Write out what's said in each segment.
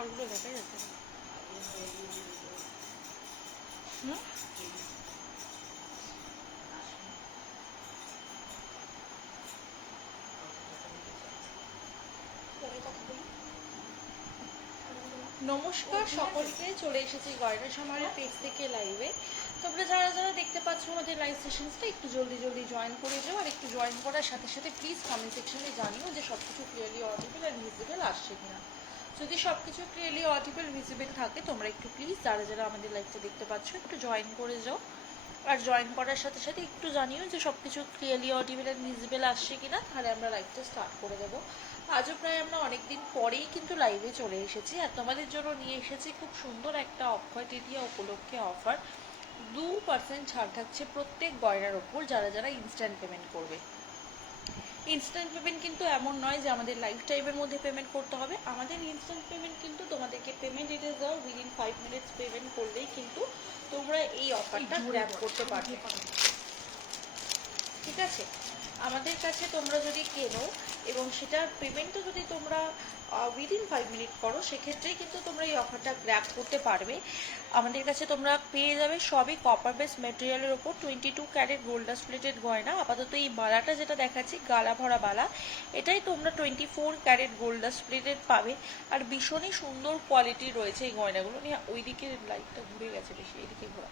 ঘরগুলো দেখা যাচ্ছে না। নমস্কার সকলকে, চলে এসেছি গয়না সমারের পেজ থেকে লাইভে। তোমরা যারা যারা দেখতে পাচ্ছ আমাদের লাইভ সেশনসটা, একটু জলদি জলদি জয়েন করে যাও। আর একটু জয়েন করার সাথে সাথে প্লিজ কমেন্ট সেকশনে জানিও যে সব কিছু ক্লিয়ারলি অডিবল আর ভিজিবল আসছে কিনা। যদি সব কিছু ক্লিয়ারলি অডিবল ভিজিবল থাকে তোমরা একটু প্লিজ যারা যারা আমাদের লাইভটা দেখতে পাচ্ছ একটু জয়েন করে যাও। আর জয়েন করার সাথে সাথে একটু জানিও যে সব কিছু ক্লিয়ারলি অডিবল আর ভিজিবল আসছে কিনা, তাহলে আমরা লাইভটা স্টার্ট করে দেবো। আজও প্রায় আমরা অনেকদিন পরেই কিন্তু লাইভে চলে এসেছি, আর তোমাদের জন্য নিয়ে এসেছি খুব সুন্দর একটা অক্ষয় তৃতীয়া উপলক্ষে অফার। 2% ছাড় থাকছে প্রত্যেক গয়নার ওপর যারা যারা ইনস্ট্যান্ট পেমেন্ট করবে। ইনস্ট্যান্ট পেমেন্ট কিন্তু এমন নয় যে আমাদের লাইফ টাইমের মধ্যে পেমেন্ট করতে হবে। আমাদের ইনস্ট্যান্ট পেমেন্ট কিন্তু তোমাদেরকে পেমেন্ট ডিটেলস দাও, উইদিন 5 মিনিটস পেমেন্ট করলেই কিন্তু তোমরা এই অফারটা গ্র্যাব করতে পারবে। ঠিক আছে, আমাদের কাছে তোমরা যদি কেনো এবং সেটার পেমেন্টও যদি তোমরা উইদিন 5 মিনিট করো, সেক্ষেত্রেই কিন্তু তোমরা এই অফারটা গ্র্যাব করতে পারবে। আমাদের কাছে তোমরা পেয়ে যাবে সবই কপার বেস মেটেরিয়ালের ওপর 22 ক্যারেট গোল্ডাস প্লেটেড গয়না। আপাতত এই বালাটা যেটা দেখাচ্ছি গালা ভরা বালা, এটাই তোমরা 24 ক্যারেট গোল্ডাস প্লেটেড পাবে। আর ভীষণই সুন্দর কোয়ালিটি রয়েছে এই গয়নাগুলো। নিয়ে ওইদিকে লাইটটা ঘুরে গেছে বেশি, এইদিকে ঘোরা।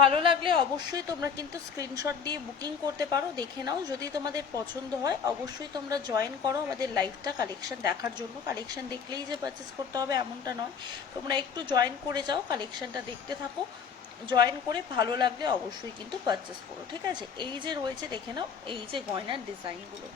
ভালো লাগলে অবশ্যই তোমরা কিন্তু স্ক্রিনশট দিয়ে বুকিং করতে পারো, দেখে নাও। যদি তোমাদের পছন্দ হয় অবশ্যই তোমরা জয়েন করো আমাদের লাইভটা কালেকশন দেখার জন্য। কালেকশন দেখলেই যে পারচেস করতে হবে এমনটা নয়, তোমরা একটু জয়েন করে যাও, কালেকশনটা দেখতে থাকো। জয়েন করে ভালো লাগলে অবশ্যই কিন্তু পারচেস করো। ঠিক আছে, এই যে রয়েছে দেখে নাও, এই যে গয়নার ডিজাইনগুলো।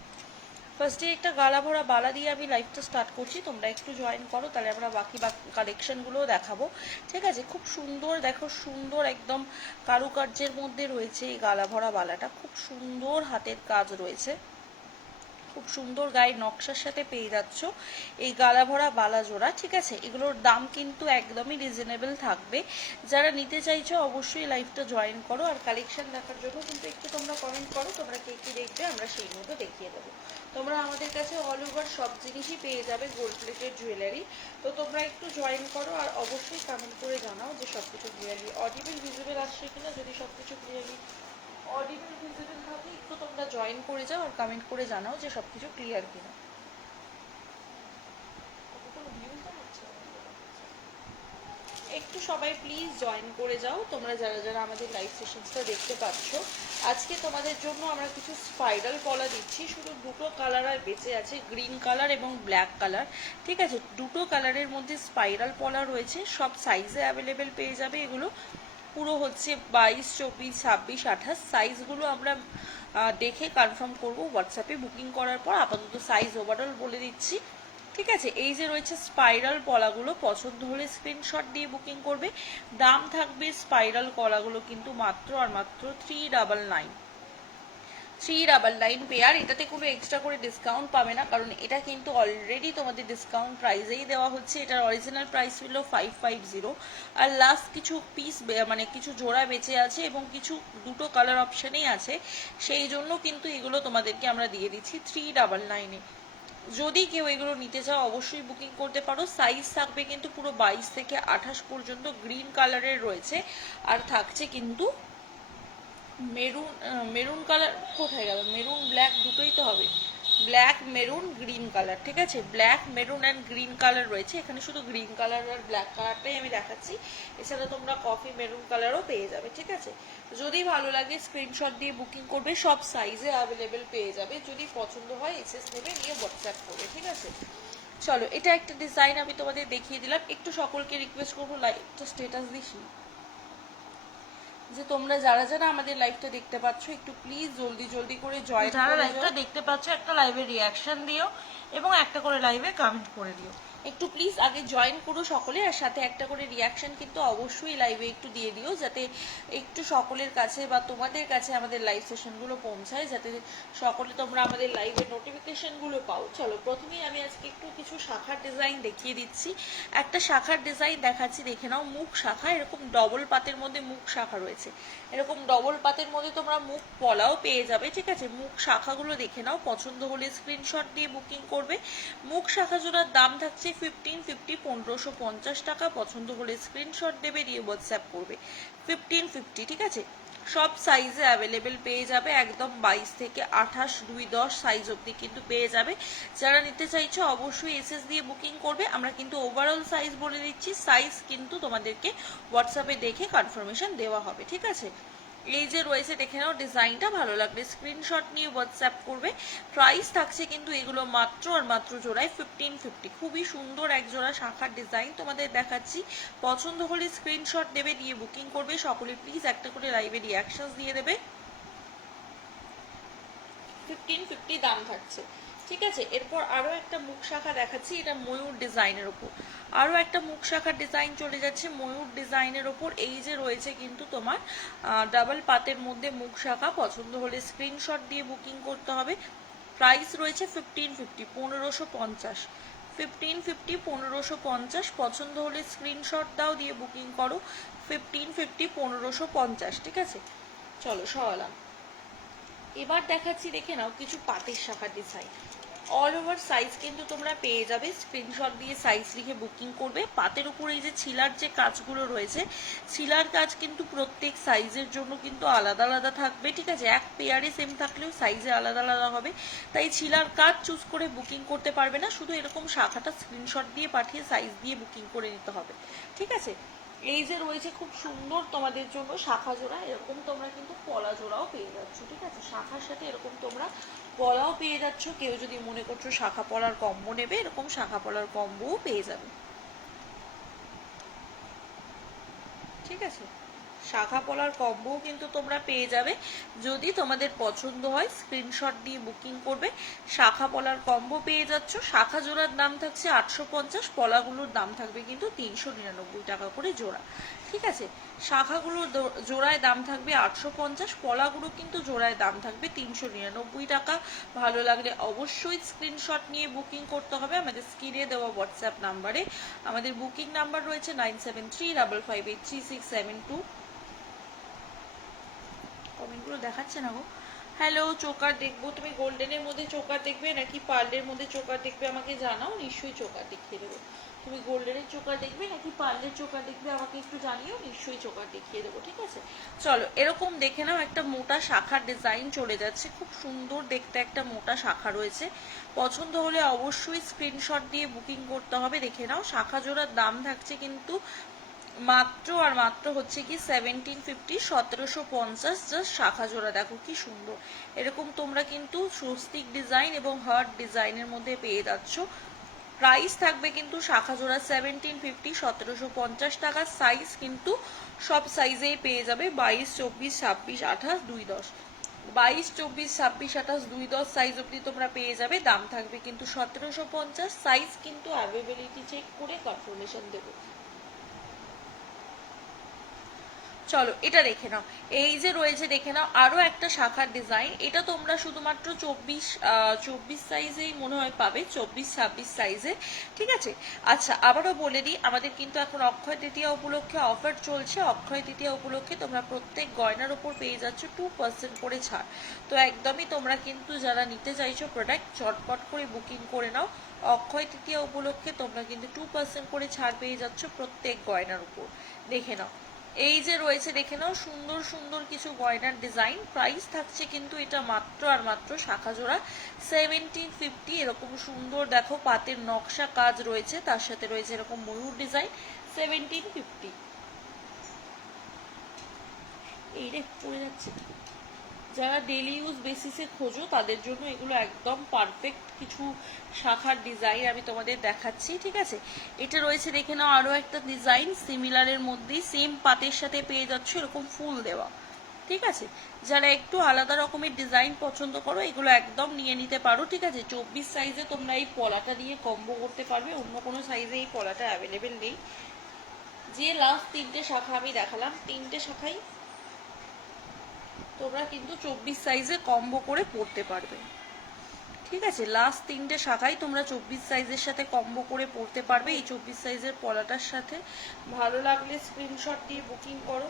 ফার্স্টে একটা গালা ভরা বালা দিয়ে আমি লাইভটা স্টার্ট করছি, তোমরা একটু জয়েন করো, তাহলে আমরা বাকি কালেকশনগুলোও দেখাবো। ঠিক আছে, খুব সুন্দর দেখো, সুন্দর একদম কারুকার্যের মধ্যে রয়েছে এই গালা ভরা বালাটা। খুব সুন্দর হাতের কাজ রয়েছে, খুব সুন্দর গায়ের নকশার সাথে পেয়ে যাচ্ছ এই গালা ভরা বালা জোড়া। ঠিক আছে, এগুলোর দাম কিন্তু একদমই রিজনেবল থাকবে। যারা নিতে চাইছো অবশ্যই লাইভটা জয়েন করো। আর কালেকশন দেখার জন্য কিন্তু একটু তোমরা কমেন্ট করো তোমরা কে কী দেখবে, আমরা সেই মতো দেখিয়ে দেবো। তোমরা আমাদের কাছে অল ওভার সব জিনিসই পেয়ে যাবে গোল্ড প্লেটেড জুয়েলারি। তো তোমরা একটু জয়েন করো আর অবশ্যই কমেন্ট করে জানাও যে সব কিছু ক্লিয়ারলি অডিবল ভিজিবল আসছে কিনা। যদি সব কিছু ক্লিয়ারলি অডিবল ভিজিবল থাকে একটু তোমরা জয়েন করে যাও আর কমেন্ট করে জানাও যে সব কিছু ক্লিয়ার কিনা। একটু সবাই প্লিজ জয়েন করে যাও তোমরা যারা যারা আমাদের লাইভ সেশনসটা দেখতে পাচ্ছ। আজকে তোমাদের জন্য আমরা কিছু স্পাইরাল পলা দিচ্ছি, শুধু দুটো কালার আর বেঁচে আছে, গ্রিন কালার এবং ব্ল্যাক কালার। ঠিক আছে, দুটো কালারের মধ্যে স্পাইরাল পলা রয়েছে, সব সাইজে অ্যাভেলেবেল পেয়ে যাবে এগুলো। পুরো হচ্ছে 22, 24, 26, 28 সাইজগুলো আমরা দেখে কনফার্ম করবো হোয়াটসঅ্যাপে বুকিং করার পর। আপাতত সাইজ ওভারঅল বলে দিচ্ছি। ঠিক আছে, এই যে রয়েছে স্পাইরাল পলাগুলো, পছন্দ হলে স্ক্রিনশট দিয়ে বুকিং করবে। দাম থাকবে স্পাইরাল কলাগুলো কিন্তু মাত্র আর মাত্র 399 পেয়ার। এটাতে কোনো এক্সট্রা করে ডিসকাউন্ট পাবে না, কারণ এটা কিন্তু অলরেডি তোমাদের ডিসকাউন্ট প্রাইসেই দেওয়া হচ্ছে। এটার অরিজিনাল প্রাইস ছিল 550, আর লাস্ট কিছু পিস মানে কিছু জোড়া বেঁচে আছে এবং কিছু দুটো কালার অপশানেই আছে, সেই জন্য কিন্তু এগুলো তোমাদেরকে আমরা দিয়ে দিচ্ছি 399-এ। যদি কেউ এগুলো নিতে চাও অবশ্যই বুকিং করতে পারো। সাইজ থাকবে কিন্তু পুরো 22 থেকে 28 পর্যন্ত, গ্রিন কালারের রয়েছে। আর থাকছে কিন্তু মেরুন কালার, কোথায় গেল মেরুন ব্ল্যাক, দুটোই তো হবে, ব্ল্যাক মেরুন গ্রিন কালার। ঠিক আছে, black maroon and green colour রয়েছে এখানে, শুধু গ্রিন কালার আর ব্ল্যাক কালারটাই আমি দেখাচ্ছি। এছাড়া তোমরা কফি মেরুন কালারও পেয়ে যাবে। ঠিক আছে, যদি ভালো লাগে স্ক্রিনশট দিয়ে বুকিং করবে, সব সাইজে অ্যাভেলেবেল পেয়ে যাবে। যদি পছন্দ হয় এসএস নেবে, নিয়ে হোয়াটসঅ্যাপ করবে। ঠিক আছে, চলো এটা একটা ডিজাইন আমি তোমাদের দেখিয়ে দিলাম। একটু সকলকে রিকোয়েস্ট করবো লাইভটা স্ট্যাটাস দিস যে তোমরা যারা যারা আমাদের লাইভটা দেখতে পাচ্ছ একটু প্লিজ জলদি জলদি করে জয়েন করে যারা লাইভটা দেখতে পাচ্ছ একটা লাইভে রিঅ্যাকশন দিও এবং একটা করে লাইভে কমেন্ট করে দিও। একটু প্লিজ আগে জয়েন করো সকলে, আর সাথে একটা করে রিঅ্যাকশন কিন্তু অবশ্যই লাইভে একটু দিয়ে দিও, যাতে একটু সকলের কাছে বা তোমাদের কাছে আমাদের লাইভ সেশনগুলো পৌঁছায়, যাতে সকলে তোমরা আমাদের লাইভের নোটিফিকেশনগুলো পাও। চলো প্রথমেই আমি আজকে একটু কিছু শাখার ডিজাইন দেখিয়ে দিচ্ছি। একটা শাখার ডিজাইন দেখাচ্ছি, দেখে নাও। মুখ শাখা, এরকম ডবল পাতের মধ্যে মুখ শাখা রয়েছে, এরকম ডবল পাতের মধ্যে তোমরা মুখ পলাও পেয়ে যাবে। ঠিক আছে, মুখ শাখাগুলো দেখে নাও, পছন্দ হলে স্ক্রিনশট দিয়ে বুকিং করবে। মুখ শাখা জোড়ার দাম থাকছে 1550, 1550 টাকা। পছন্দ হলে স্ক্রিনশট দেবে, দিয়ে হোয়াটসঅ্যাপ করবে। 1550, ঠিক আছে। সব সাইজে অ্যাভেলেবেল পেয়ে যাবে, একদম 22 থেকে 28, 2-10 সাইজ অবধি কিন্তু পেয়ে যাবে। যারা নিতে চাইছো অবশ্যই এসএস দিয়ে বুকিং করবে। আমরা কিন্তু ওভারঅল সাইজ বলে দিচ্ছি, সাইজ কিন্তু তোমাদেরকে হোয়াটসঅ্যাপে দেখে কনফার্মেশন দেওয়া হবে, ঠিক আছে। এই যে রয়েছে দেখে নাও, ডিজাইনটা ভালো লাগলে স্ক্রিনশট নিয়ে হোয়াটসঅ্যাপ করবে। প্রাইস থাকছে কিন্তু এগুলো মাত্র আর মাত্র জোড়ায় 1550। খুবই সুন্দর এক জোড়া শাখার ডিজাইন তোমাদের দেখাচ্ছি। পছন্দ হলে স্ক্রিনশট দেবে, দিয়ে বুকিং করবে। সকলে প্লিজ একটা করে লাইভে রিয়াকশনস দিয়ে দেবে। 1550 দাম থাকছে, ঠিক আছে। এরপর আরো একটা মুখ শাখা দেখাচ্ছি, এটা ময়ূর ডিজাইনের উপর। আরো একটা মুখ শাখার ডিজাইন চলে যাচ্ছে ময়ূর ডিজাইনের ওপর। এই যে রয়েছে কিন্তু তোমার ডাবল পাতের মধ্যে মুখ শাখা। পছন্দ হলে স্ক্রিনশট দিয়ে বুকিং করতে হবে। প্রাইস রয়েছে 1550, 1550। 1550, 1550। পছন্দ হলে স্ক্রিনশট দাও, দিয়ে বুকিং করো। 1550, 1550, ঠিক আছে। চলো সরালাম। এবার দেখাচ্ছি, দেখে নাও কিছু পাতের শাখার ডিজাইন। অল ওভার সাইজ কিন্তু তোমরা পেয়ে যাবে, স্ক্রিনশট দিয়ে সাইজ লিখে বুকিং করবে। পাতের উপরে এই যে ছিলার যে কাজগুলো রয়েছে, ছিলার কাজ কিন্তু প্রত্যেক সাইজের জন্য কিন্তু আলাদা আলাদা থাকবে, ঠিক আছে। এক পেয়ারে সেম থাকলেও সাইজে আলাদা আলাদা হবে, তাই ছিলার কাজ চুজ করে বুকিং করতে পারবে না। শুধু এরকম শাখাটা স্ক্রিনশট দিয়ে পাঠিয়ে সাইজ দিয়ে বুকিং করে নিতে হবে, ঠিক আছে। এই যে রয়েছে খুব সুন্দর তোমাদের জন্য শাখা জোড়া, এরকম তোমরা কিন্তু পলা জোড়াও পেয়ে যাচ্ছ, ঠিক আছে। শাখার সাথে এরকম তোমরা পলাও পেয়ে যাচ্ছ। কেউ যদি মনে করছো শাখা পলার কম্বো নেবে, এরকম শাখা পলার কম্বোও পেয়ে যাবে, ঠিক আছে। শাখা পলার কম্বোও কিন্তু তোমরা পেয়ে যাবে। যদি তোমাদের পছন্দ হয় স্ক্রিনশট দিয়ে বুকিং করবে। শাখা পলার কম্বো পেয়ে যাচ্ছ। শাখা জোড়ার দাম থাকছে 850, পলাগুলোর দাম থাকবে কিন্তু 399 টাকা করে জোড়া, ঠিক আছে। শাখাগুলোর জোড়ায় দাম থাকবে 850, পলাগুলো কিন্তু জোড়ায় দাম থাকবে 399 টাকা। ভালো লাগলে অবশ্যই স্ক্রিনশট নিয়ে বুকিং করতে হবে আমাদের স্ক্রিনে দেওয়া হোয়াটসঅ্যাপ নাম্বারে। আমাদের বুকিং নাম্বার রয়েছে 9735583672। কমেন্টগুলো দেখাচ্ছে না গো। হ্যালো, চোকার দেখবো। তুমি গোল্ডেনের মধ্যে চোকার দেখবে নাকি পার্লের মধ্যে চোকার দেখবে আমাকে জানাও, নিশ্চয়ই চোকার দেখিয়ে দেবো। তুমি গোল্ডেনের চোকার দেখবে নাকি পার্লের চোকার দেখবে আমাকে একটু জানিও, নিশ্চয়ই চোকার দেখিয়ে দেবো, ঠিক আছে। চলো এরকম দেখে নাও, একটা মোটা শাখার ডিজাইন চলে যাচ্ছে। খুব সুন্দর দেখতে একটা মোটা শাখা রয়েছে। পছন্দ হলে অবশ্যই স্ক্রিনশট দিয়ে বুকিং করতে হবে। দেখে নাও, শাখা জোড়ার দাম থাকছে কিন্তু মাত্র আর মাত্র হচ্ছে কি 1750, 1750। জাস্ট শাখা জোড়া দেখো কি সুন্দর। এরকম তোমরা কিন্তু স্বস্তিক ডিজাইন এবং হার্ট ডিজাইনের মধ্যে পেয়ে যাচ্ছ। প্রাইস থাকবে কিন্তু শাখা জোড়া 1750, 1750 টাকা। সাইজ কিন্তু সব সাইজেই পেয়ে যাবে, 22, 24, 26, 28, 2-10। 22, 24, 26, 28, 2-10 সাইজ অব্দি তোমরা পেয়ে যাবে। দাম থাকবে কিন্তু 1750। সাইজ কিন্তু অ্যাভেলেবিলিটি চেক করে কনফার্মেশন দেবো। চলো এটা দেখে নাও, এই যে রয়েছে দেখে নাও আরো একটা শাখার ডিজাইন। এটা তোমরা শুধুমাত্র 24 সাইজেই মনে হয় পাবে, 24, 26 সাইজে, ঠিক আছে। আচ্ছা আবারও বলে দিই, আমাদের কিন্তু এখন অক্ষয় তৃতীয়া উপলক্ষে অফার চলছে। অক্ষয় তৃতীয়া উপলক্ষে তোমরা প্রত্যেক গয়নার উপর পেয়ে যাচ্ছ 2% করে ছাড়। তো একদমই তোমরা কিন্তু যারা নিতে চাইছো প্রোডাক্ট, চটপট করে বুকিং করে নাও। অক্ষয় তৃতীয়া উপলক্ষে তোমরা কিন্তু 2% করে ছাড় পেয়ে যাচ্ছ প্রত্যেক গয়নার উপর। দেখে নাও, এই যে রয়েছে দেখে নাও সুন্দর সুন্দর কিছু গয়নার ডিজাইন। প্রাইস থাকছে কিন্তু এটা মাত্র আর মাত্র শাখা জোড়া 1750। এরকম সুন্দর দেখো পাতের নকশা কাজ রয়েছে, তার সাথে রয়েছে এরকম ময়ূর ডিজাইন। 1750। এই রে পড়ে যাচ্ছে। যারা ডেলি ইউজ বেসিসে খোঁজো তাদের জন্য এগুলো একদম পারফেক্ট কিছু শাখার ডিজাইন আমি তোমাদের দেখাচ্ছি, ঠিক আছে। এটা রয়েছে দেখে নাও আরো একটা ডিজাইন সিমিলারের মধ্যেই, সেম পাতের সাথে পেয়ে যাচ্ছ এরকম ফুল দেওয়া, ঠিক আছে। যারা একটু আলাদা রকমের ডিজাইন পছন্দ করো এগুলো একদম নিয়ে নিতে পারো, ঠিক আছে। 24 সাইজে তোমরা এই পলাটা দিয়ে কম্বো করতে পারবে, অন্য কোনো সাইজে এই পলাটা অ্যাভেলেবেল নেই। যে লাস্ট 3টে শাখা আমি দেখালাম, 3টে শাখাই তোমরা কিন্তু 24 সাইজে কম্বো করে পরতে পারবে, ঠিক আছে। লাস্ট 3টে শাখাই তোমরা 24 সাইজের সাথে কম্বো করে পরতে পারবে এই 24 সাইজের পলাটার সাথে। ভালো লাগলে স্ক্রিনশট দিয়ে বুকিং করো।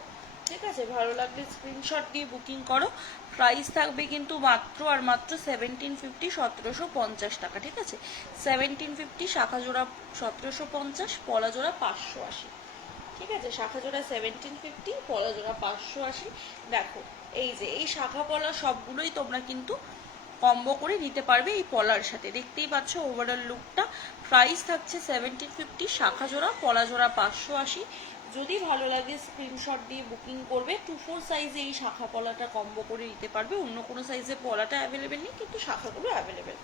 ঠিক আছে, ভালো লাগলে স্ক্রিনশট দিয়ে বুকিং করো। প্রাইস থাকবে কিন্তু মাত্র আর মাত্র 1750, 1750 টাকা। ঠিক আছে, 1750 শাখা জোড়া, 1750 পলা জোড়া 580। ঠিক আছে, শাখা জোড়া 1750, পলা জোড়া 580। দেখো এই যে এই শাখা পলা সবগুলোই তোমরা কিন্তু কম্বো করে নিতে পারবে এই পলার সাথে। দেখতেই পাচ্ছ ওভারঅল লুকটা। প্রাইস থাকছে 1750, শাখা জোড়া, পলা জোড়া 580। যদি ভালো লাগে স্ক্রিনশট দিয়ে বুকিং করবে। 2-4 সাইজে এই শাখা পলাটা কম্বো করে নিতে পারবে, অন্য কোনো সাইজে পলাটা অ্যাভেলেবেল নেই, কিন্তু শাখাগুলো অ্যাভেলেবেল।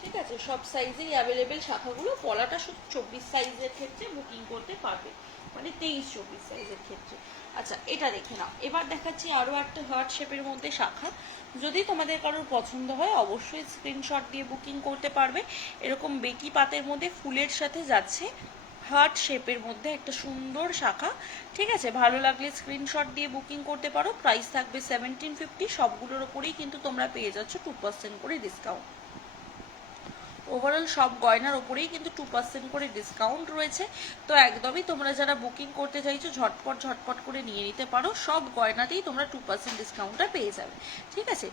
ঠিক আছে, সব সাইজেই অ্যাভেলেবেল শাখাগুলো। পলাটা শুধু 24 সাইজের ক্ষেত্রে বুকিং করতে পারবে, মানে 23-24 সাইজের ক্ষেত্রে। আচ্ছা, এটা দেখে নাও। এবার দেখাচ্ছি আরও একটা হার্ট শেপের মধ্যে শাখা। যদি তোমাদের কারোর পছন্দ হয় অবশ্যই স্ক্রিনশট দিয়ে বুকিং করতে পারবে। এরকম বেকি পাতের মধ্যে ফুলের সাথে যাচ্ছে হার্ট শেপের মধ্যে একটা সুন্দর শাখা। ঠিক আছে, ভালো লাগলে স্ক্রিনশট দিয়ে বুকিং করতে পারো। প্রাইস থাকবে 1750। সবগুলোর ওপরেই কিন্তু তোমরা পেয়ে যাচ্ছ 2% করে ডিসকাউন্ট। ওভারঅল সব গয়নার ওপরেই কিন্তু 2% করে ডিসকাউন্ট রয়েছে। তো একদমই তোমরা যারা বুকিং করতে চাইছো ঝটপট ঝটপট করে নিয়ে নিতে পারো। সব গয়নাতেই তোমরা 2% ডিসকাউন্টটা পেয়ে যাবে। ঠিক আছে,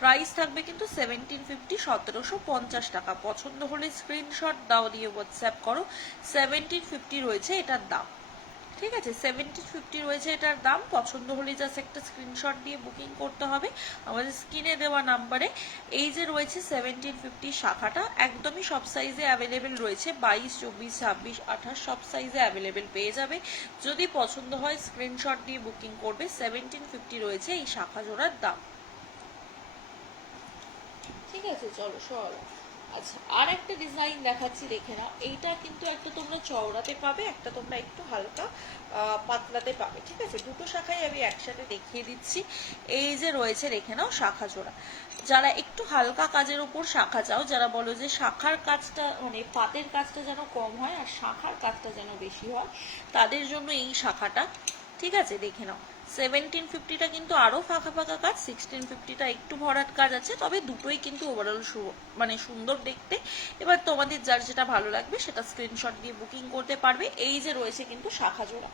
প্রাইস থাকবে কিন্তু 1750, 1750 টাকা। পছন্দ হলে স্ক্রিনশট দাও, দিয়ে হোয়াটসঅ্যাপ করো। 1750 রয়েছে এটার দাম। ঠিক আছে, 1750 রয়েছে এটার দাম। পছন্দ হলে জাস্ট একটা স্ক্রিনশট দিয়ে বুকিং করতে হবে আমাদের স্ক্রিনে দেওয়া নাম্বারে। এই যে রয়েছে 1750 শাখাটা, একদমই সব সাইজে অ্যাভেলেবেল রয়েছে। 22, 24, 26, 28 সব সাইজে অ্যাভেলেবেল পেয়ে যাবে। যদি পছন্দ হয় স্ক্রিনশট দিয়ে বুকিং করবে। 1750 রয়েছে এই শাখা জোড়ার দাম। ঠিক আছে, চলো সরো। আচ্ছা, আর একটা ডিজাইন দেখাচ্ছি, দেখে নাও। এইটা কিন্তু একটা তোমরা চওড়াতে পাবে, একটা তোমরা একটু হালকা পাতলাতে পাবে। ঠিক আছে, দুটো শাখাই আমি একসাথে দেখিয়ে দিচ্ছি। এই যে রয়েছে, দেখে নাও শাখা জোড়া। যারা একটু হালকা কাজের উপর শাখা চাও, যারা বলো যে শাখার কাজটা মানে পাতের কাজটা যেন কম হয় আর শাখার কাজটা যেন বেশি হয়, তাদের জন্য এই শাখাটা। ঠিক আছে, দেখে নাও। 1750টা কিন্তু আরো ফাঁকা ফাঁকা কাজ, 1650টা একটু ভরাট কাজ আছে, তবে দুটোই কিন্তু ওভারঅল মানে সুন্দর দেখতে। এবার তোমাদের যার যেটা ভালো লাগবে সেটা স্ক্রিনশট দিয়ে বুকিং করতে পারবে। এই যে রয়েছে কিন্তু শাখা জোড়া,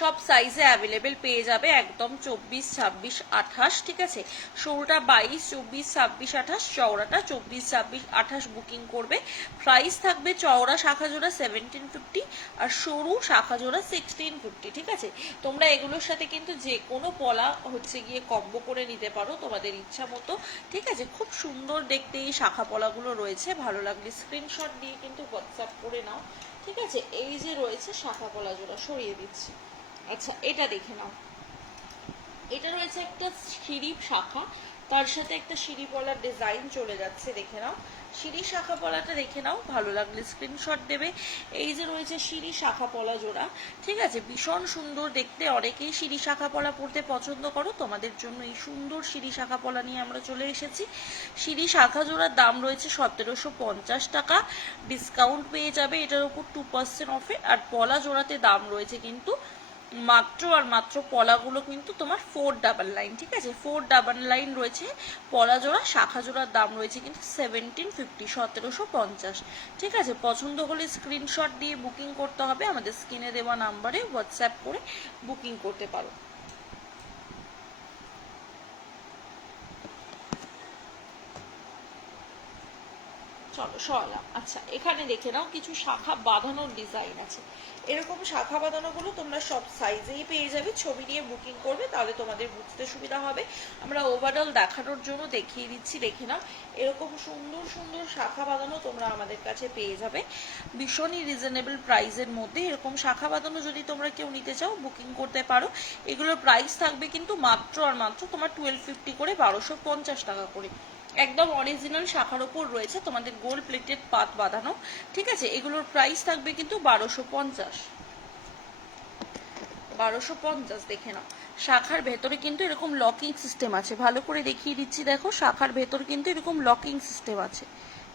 সব সাইজে অ্যাভেলেবেল পেয়ে যাবে, একদম 24, 26, 28। ঠিক আছে, সরুটা 22, 24, 26, 28, চওড়াটা 24, 26, 28 বুকিং করবে। প্রাইস থাকবে চওড়া শাখা জোড়া 1750 আর সরু শাখা জোড়া 1650। ঠিক আছে, তোমরা এগুলোর সাথে কিন্তু যে কোনো পলা হচ্ছে গিয়ে কম্বো করে নিতে পারো তোমাদের ইচ্ছা মতো। ঠিক আছে, খুব সুন্দর দেখতে এই শাখা পলাগুলো রয়েছে। ভালো লাগলে স্ক্রিনশট দিয়ে কিন্তু হোয়াটসঅ্যাপ করে নাও। ঠিক আছে, এই যে রয়েছে শাখা পলা জোড়া, সরিয়ে দিচ্ছি। আচ্ছা, এটা দেখে নাও। এটা রয়েছে একটা সিঁড়ি শাখা, তার সাথে একটা সিঁড়ি পলার ডিজাইন চলে যাচ্ছে। দেখে নাও সিঁড়ি শাখা পলাটা, দেখে নাও। ভালো লাগলে স্ক্রিনশট দেবে। এই যে রয়েছে সিঁড়ি শাখা পলা জোড়া। ঠিক আছে, ভীষণ সুন্দর দেখতে। অনেকেই সিঁড়ি শাখা পলা পরতে পছন্দ করো, তোমাদের জন্য এই সুন্দর সিঁড়ি শাখা পলা নিয়ে আমরা চলে এসেছি। সিঁড়ি শাখা জোড়ার দাম রয়েছে 1750 টাকা। ডিসকাউন্ট পেয়ে যাবে এটার উপর 2% অফে। আর পলা জোড়াতে দাম রয়েছে কিন্তু মাত্র আর মাত্র, পলাগুলো কিন্তু তোমার 499। ঠিক আছে, 499 রয়েছে পলা জোড়া। শাখা জোড়ার দাম রয়েছে কিন্তু 1750, 1750। ঠিক আছে, পছন্দ হলে স্ক্রিনশট দিয়ে বুকিং করতে হবে। আমাদের স্ক্রিনে দেওয়া নাম্বারে হোয়াটসঅ্যাপ করে বুকিং করতে পারো। চলো সরালাম। আচ্ছা, এখানে দেখে নাও কিছু শাখা বাঁধানোর ডিজাইন আছে। এরকম শাখা বাঁধানোগুলো তোমরা সব সাইজেই পেয়ে যাবে। ছবি নিয়ে বুকিং করবে, তাহলে তোমাদের বুঝতে সুবিধা হবে। আমরা ওভারঅল দেখানোর জন্য দেখিয়ে দিচ্ছি। দেখে নাও, এরকম সুন্দর সুন্দর শাখা বাঁধানো তোমরা আমাদের কাছে পেয়ে যাবে ভীষণই রিজনেবল প্রাইসের মধ্যে। এরকম শাখা বাঁধানো যদি তোমরা কেউ নিতে চাও বুকিং করতে পারো। এগুলোর প্রাইস থাকবে কিন্তু মাত্র আর মাত্র তোমার 1250 করে, 1250 টাকা করে। একদম অরিজিনাল শাখার ওপর রয়েছে তোমাদের গোল্ড প্লেটেড পাত বাঁধানো। ঠিক আছে, এগুলোর প্রাইস থাকবে কিন্তু 1250, 1250। দেখে নাও, শাখার ভেতরে কিন্তু এরকম লকিং সিস্টেম আছে। ভালো করে দেখিয়ে দিচ্ছি, দেখো শাখার ভেতর কিন্তু এরকম লকিং সিস্টেম আছে।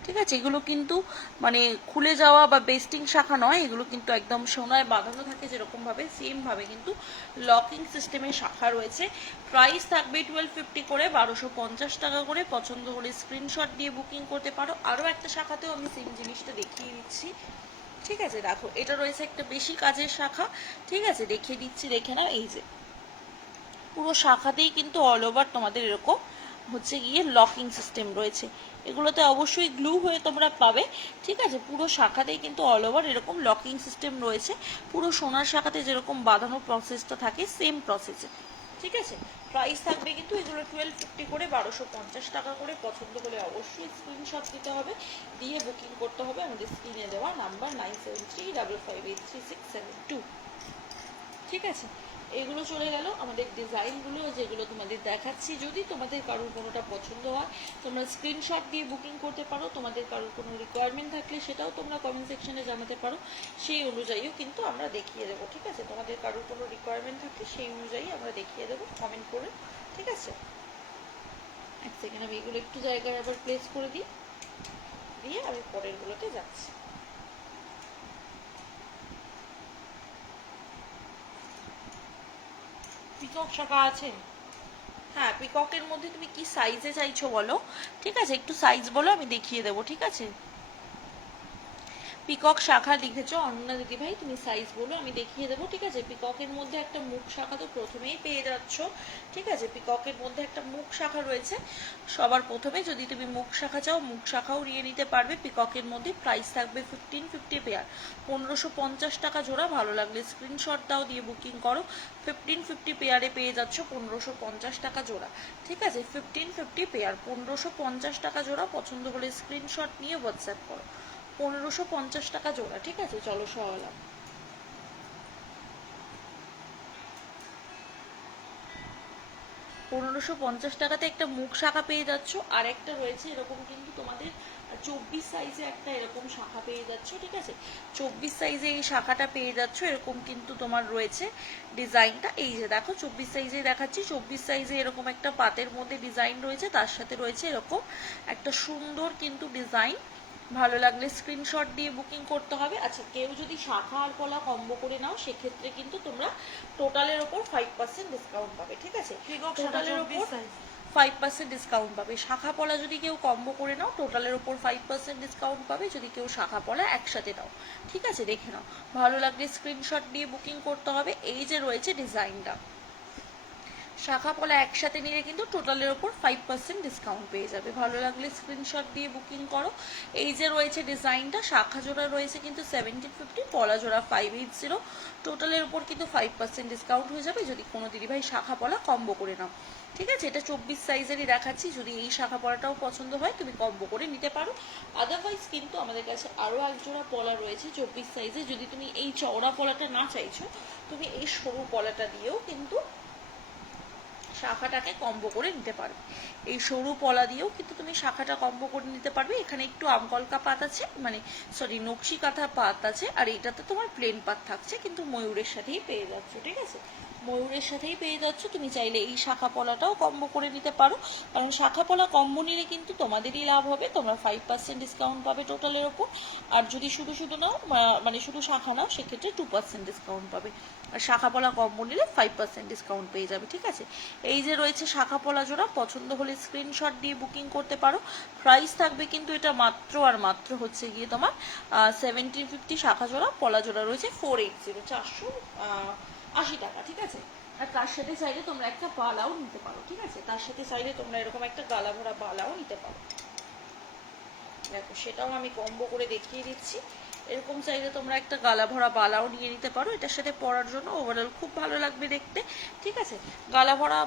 ঠিক আছে, এগুলো কিন্তু মানে খুলে যাওয়া বা বেস্টিং শাখা নয়, এগুলো কিন্তু একদম সোনায় বাঁধানো থাকে যেরকম ভাবে, সেম ভাবে কিন্তু লকিং সিস্টেমের শাখা রয়েছে। প্রাইস থাকবে 1250 করে, 1250 টাকা করে। পছন্দ হলে স্ক্রিনশট দিয়ে বুকিং করতে পারো। আরও একটা শাখাতেও আমি সেম জিনিসটা দেখিয়ে দিচ্ছি। ঠিক আছে, দেখো এটা রয়েছে একটা বেশি কাজের শাখা। ঠিক আছে, দেখিয়ে দিচ্ছি, দেখে নাও। এই যে পুরো শাখাতেই কিন্তু অল ওভার তোমাদের এরকম হচ্ছে গিয়ে লকিং সিস্টেম রয়েছে। এগুলোতে অবশ্যই গ্লু হয়ে তোমরা পাবে। ঠিক আছে, পুরো শাখাতেই কিন্তু অল ওভার এরকম লকিং সিস্টেম রয়েছে। পুরো সোনার শাখাতে যেরকম বাঁধানোর প্রসেসটা থাকে সেম প্রসেসে। ঠিক আছে, প্রাইস থাকবে কিন্তু এগুলো 1250 করে, 1250 টাকা করে। পছন্দ হলে অবশ্যই স্ক্রিনশট দিতে হবে, দিয়ে বুকিং করতে হবে আমাদের স্ক্রিনে দেওয়া নাম্বার 9735583672। ঠিক আছে, এগুলো চলে গেল আমাদের ডিজাইনগুলো যেগুলো তোমাদের দেখাচ্ছি। যদি তোমাদের কারোর কোনোটা পছন্দ হয় তোমরা স্ক্রিনশট দিয়ে বুকিং করতে পারো। তোমাদের কারোর কোনো রিকোয়ারমেন্ট থাকলে সেটাও তোমরা কমেন্ট সেকশনে জানাতে পারো, সেই অনুযায়ীও কিন্তু আমরা দেখিয়ে দেবো। ঠিক আছে, তোমাদের কারোর কোনো রিকোয়ারমেন্ট থাকলে সেই অনুযায়ী আমরা দেখিয়ে দেবো কমেন্ট করে। ঠিক আছে, এক সেকেন্ড আমি এগুলো একটু জায়গায় আবার প্লেস করে দিই, দিয়ে আমি পরেরগুলোতে যাচ্ছি। পিকক শাখা আছে? হ্যাঁ, পিককের মধ্যে তুমি কি সাইজে চাইছো বলো। ঠিক আছে, একটু সাইজ বলো, আমি দেখিয়ে দেবো। ঠিক আছে, পিকক শাখা লিখেছো অনন্যা দিদি ভাই, তুমি সাইজ বলো, আমি দেখিয়ে দেবো। ঠিক আছে, পিককের মধ্যে একটা মুখ শাখা তো প্রথমেই পেয়ে যাচ্ছ। ঠিক আছে, পিককের মধ্যে একটা মুখ শাখা রয়েছে সবার প্রথমে। যদি তুমি মুখ শাখা চাও মুখ শাখাও নিয়ে নিতে পারবে। পিককের মধ্যে প্রাইস থাকবে 1550 পেয়ার, 1550 টাকা জোড়া। ভালো লাগলে স্ক্রিনশট দাও, দিয়ে বুকিং করো। 1550 পেয়ারে পেয়ে যাচ্ছ 1550 টাকা জোড়া। ঠিক আছে, 1550 পেয়ার, 1550 টাকা জোড়া। পছন্দ হলে স্ক্রিনশট নিয়ে হোয়াটসঅ্যাপ করো। 1550 টাকা জোড়া। ঠিক আছে, চলো সরালাম। 1550 টাকাতে একটা মুখ শাখা পেয়ে যাচ্ছ। আর একটা রয়েছে এরকম কিন্তু তোমাদের 24 সাইজে একটা এরকম শাখা পেয়ে যাচ্ছ। ঠিক আছে, 24 সাইজে এই শাখাটা পেয়ে যাচ্ছ। এরকম কিন্তু তোমার রয়েছে ডিজাইনটা। এই যে দেখো 24 সাইজে দেখাচ্ছি। 24 সাইজে এরকম একটা পাতের মধ্যে ডিজাইন রয়েছে, তার সাথে রয়েছে এরকম একটা সুন্দর কিন্তু ডিজাইন। ভালো লাগলে স্ক্রিনশট দিয়ে বুকিং করতে হবে। আচ্ছা, কেউ যদি শাখা আর পলা কম্বো করে নাও সেক্ষেত্রে কিন্তু তোমরা টোটালের ওপর 5% ডিসকাউন্ট পাবে। ঠিক আছে, টোটালের ওপর 5% ডিসকাউন্ট পাবে। শাখা পলা যদি কেউ কম্বো করে নাও টোটালের ওপর 5% ডিসকাউন্ট পাবে, যদি কেউ শাখা পলা একসাথে নাও। ঠিক আছে, দেখে নাও। ভালো লাগলে স্ক্রিনশট দিয়ে বুকিং করতে হবে। এই যে রয়েছে ডিজাইনটা, শাখা পলা একসাথে নিলে কিন্তু টোটালের ওপর 5% ডিসকাউন্ট পেয়ে যাবে। ভালো লাগলে স্ক্রিনশট দিয়ে বুকিং করো। এই যে রয়েছে ডিজাইনটা, শাখা জোড়া রয়েছে কিন্তু 1750, পলা জোড়া 580। টোটালের ওপর কিন্তু 5% ডিসকাউন্ট হয়ে যাবে যদি কোনো দিদিভাই শাখা পলা কম্বো করে নাও। ঠিক আছে, এটা 24 সাইজেরই দেখাচ্ছি। যদি এই শাখা পলাটাও পছন্দ হয় তুমি কম্বো করে নিতে পারো। আদারওয়াইজ কিন্তু আমাদের কাছে আরও এক জোড়া পলা রয়েছে 24 সাইজে। যদি তুমি এই চওড়া পলাটা না চাইছো, তুমি এই সরু পলাটা দিয়েও কিন্তু শাখাটাকে কম্বো করে নিতে পারবে। এই সরু পলা দিয়েও কিন্তু তুমি শাখাটা কম্বো করে নিতে পারবে। এখানে একটু আমকলকা পাত আছে, মানে সরি নকশি কাঁথা পাত আছে, আর এইটাতে তোমার প্লেন পাত থাকছে, কিন্তু ময়ূরের সাথেই পেয়ে যাচ্ছ। ঠিক আছে, ময়ূরের সাথেই পেয়ে যাচ্ছ। তুমি চাইলে এই শাখা পলাটাও কম্বো করে নিতে পারো, কারণ শাখা পলা কম্বো নিলে কিন্তু তোমাদেরই লাভ হবে। তোমরা 5% ডিসকাউন্ট পাবে টোটালের ওপর। আর যদি শুধু শুধু নাও, মানে শুধু শাখা নাও, সেক্ষেত্রে 2% ডিসকাউন্ট পাবে। আর শাখা পলা কম্বো নিলে 5% ডিসকাউন্ট পেয়ে যাবে। ঠিক আছে, এই যে রয়েছে শাখা পলা জোড়া, পছন্দ হলে স্ক্রিনশট দিয়ে বুকিং করতে পারো। প্রাইস থাকবে কিন্তু এটা মাত্র আর মাত্র হচ্ছে গিয়ে তোমার 1750 শাখা জোড়া। পলা জোড়া রয়েছে 480, 480 টাকা। ঠিক আছে, আর তার সাথে চাইলে তোমরা একটা বালাও নিতে পারো। ঠিক আছে, তার সাথে চাইলে তোমরা এরকম একটা গালা ভরা বালাও নিতে পারো। দেখো সেটাও আমি কম্বো করে দেখিয়ে দিচ্ছি। এরকম চাইলে তোমরা একটা গালা ভরা বালাও নিয়ে নিতে পারো, এটার সাথে পরার জন্য ওভারঅল খুব ভালো লাগবে দেখতে। ঠিক আছে, গালা ভরা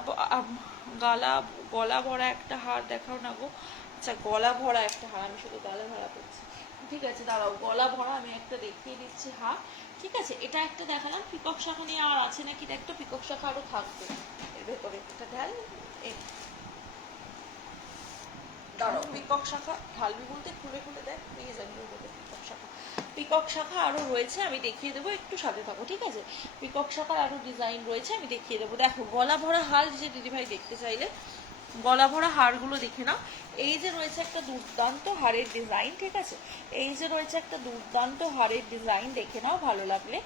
গলা ভরা একটা হার দেখাও না গো। আচ্ছা, গলা ভরা একটা হার, আমি শুধু গালা ভরা করছি। ঠিক আছে, দাঁড়াও, গলা ভরা আমি একটা দেখিয়ে দিচ্ছি হার। ঠিক আছে, এটা একটা দেখালাম। পিকক শাখা নিয়ে আর আছে নাকি দেখতো, পিকক শাখা আরো থাকবে এর ভেতরে। এটা ঢাল, দাঁড়াও, পিকক শাখা ঢালবি বলতে খুলে খুলে দেখ, পেয়ে যাবি ওর ভেতরে পিকক শাখা। পিকক শাখা আরো রয়েছে, আমি দেখিয়ে দেবো, একটু সাথে থাকো। ঠিক আছে, পিকক শাখার আরো ডিজাইন রয়েছে, আমি দেখিয়ে দেবো। দেখো গলা ভরা হার যে দিদিভাই দেখতে চাইলে গলা ভরা হারগুলো দেখে নাও। এই যে রয়েছে একটা দুর্দান্ত হারের ডিজাইন। ঠিক আছে, এই যে রয়েছে একটা দুর্দান্ত হারের ডিজাইন, দেখে নাও ভালো লাগলে।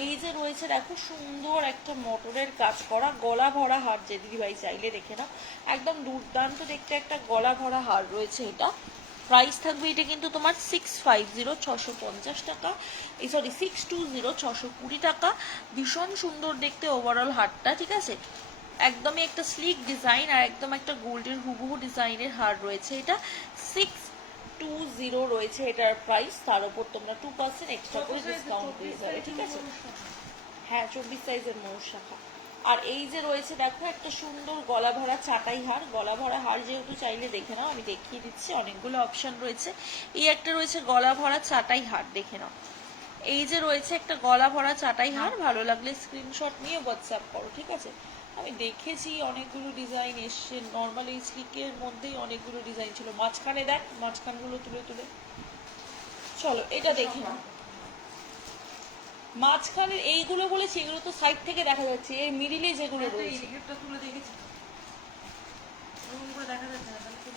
এই যে রয়েছে দেখো সুন্দর একটা মটরের কাজ করা গলা ভরা হার, যে দিদিভাই চাইলে দেখে নাও। একদম দুর্দান্ত দেখতে একটা গলা ভরা হার রয়েছে এটা। প্রাইস থাকবে এটা কিন্তু তোমার 650 650 টাকা, এই সরি 620 620 টাকা। ভীষণ সুন্দর দেখতে ওভারঅল হারটা, ঠিক আছে। একদমই একটা স্লিক ডিজাইন আর একদম একটা গোল্ডের হুবহু ডিজাইনের হার রয়েছে। এটা 620 রয়েছে এটার প্রাইস, তার উপর তোমরা 2% এক্সট্রা করে ডিসকাউন্ট পেয়ে যাবে, ঠিক আছে। হ্যাঁ 24 সাইজের ময়ূর শাখা। আর এই যে রয়েছে দেখো একটা সুন্দর গলা ভরা চাটাই হার, গলা ভরা হার যেহেতু চাইলে দেখে নাও, আমি দেখিয়ে দিচ্ছি, অনেকগুলো অপশন রয়েছে। এই একটা রয়েছে গলা ভরা চাটাই হার, দেখে নাও। এই যে রয়েছে একটা গলা ভরা চাটাই হার, ভালো লাগলে স্ক্রিনশট নিয়ে হোয়াটসঅ্যাপ করো, ঠিক আছে। আমি দেখেছি অনেকগুলো ডিজাইন এসছে, নর্মাল এই স্লিকের মধ্যেই অনেকগুলো ডিজাইন ছিল, মাঝখানে দেখ মাঝখানগুলো তুলে তুলে। চলো এটা দেখে নাও, মাঝখানের এইগুলো বলেছি, এগুলো তো সাইড থেকে দেখা যাচ্ছে, এর মিডিলে যেগুলো রয়েছে।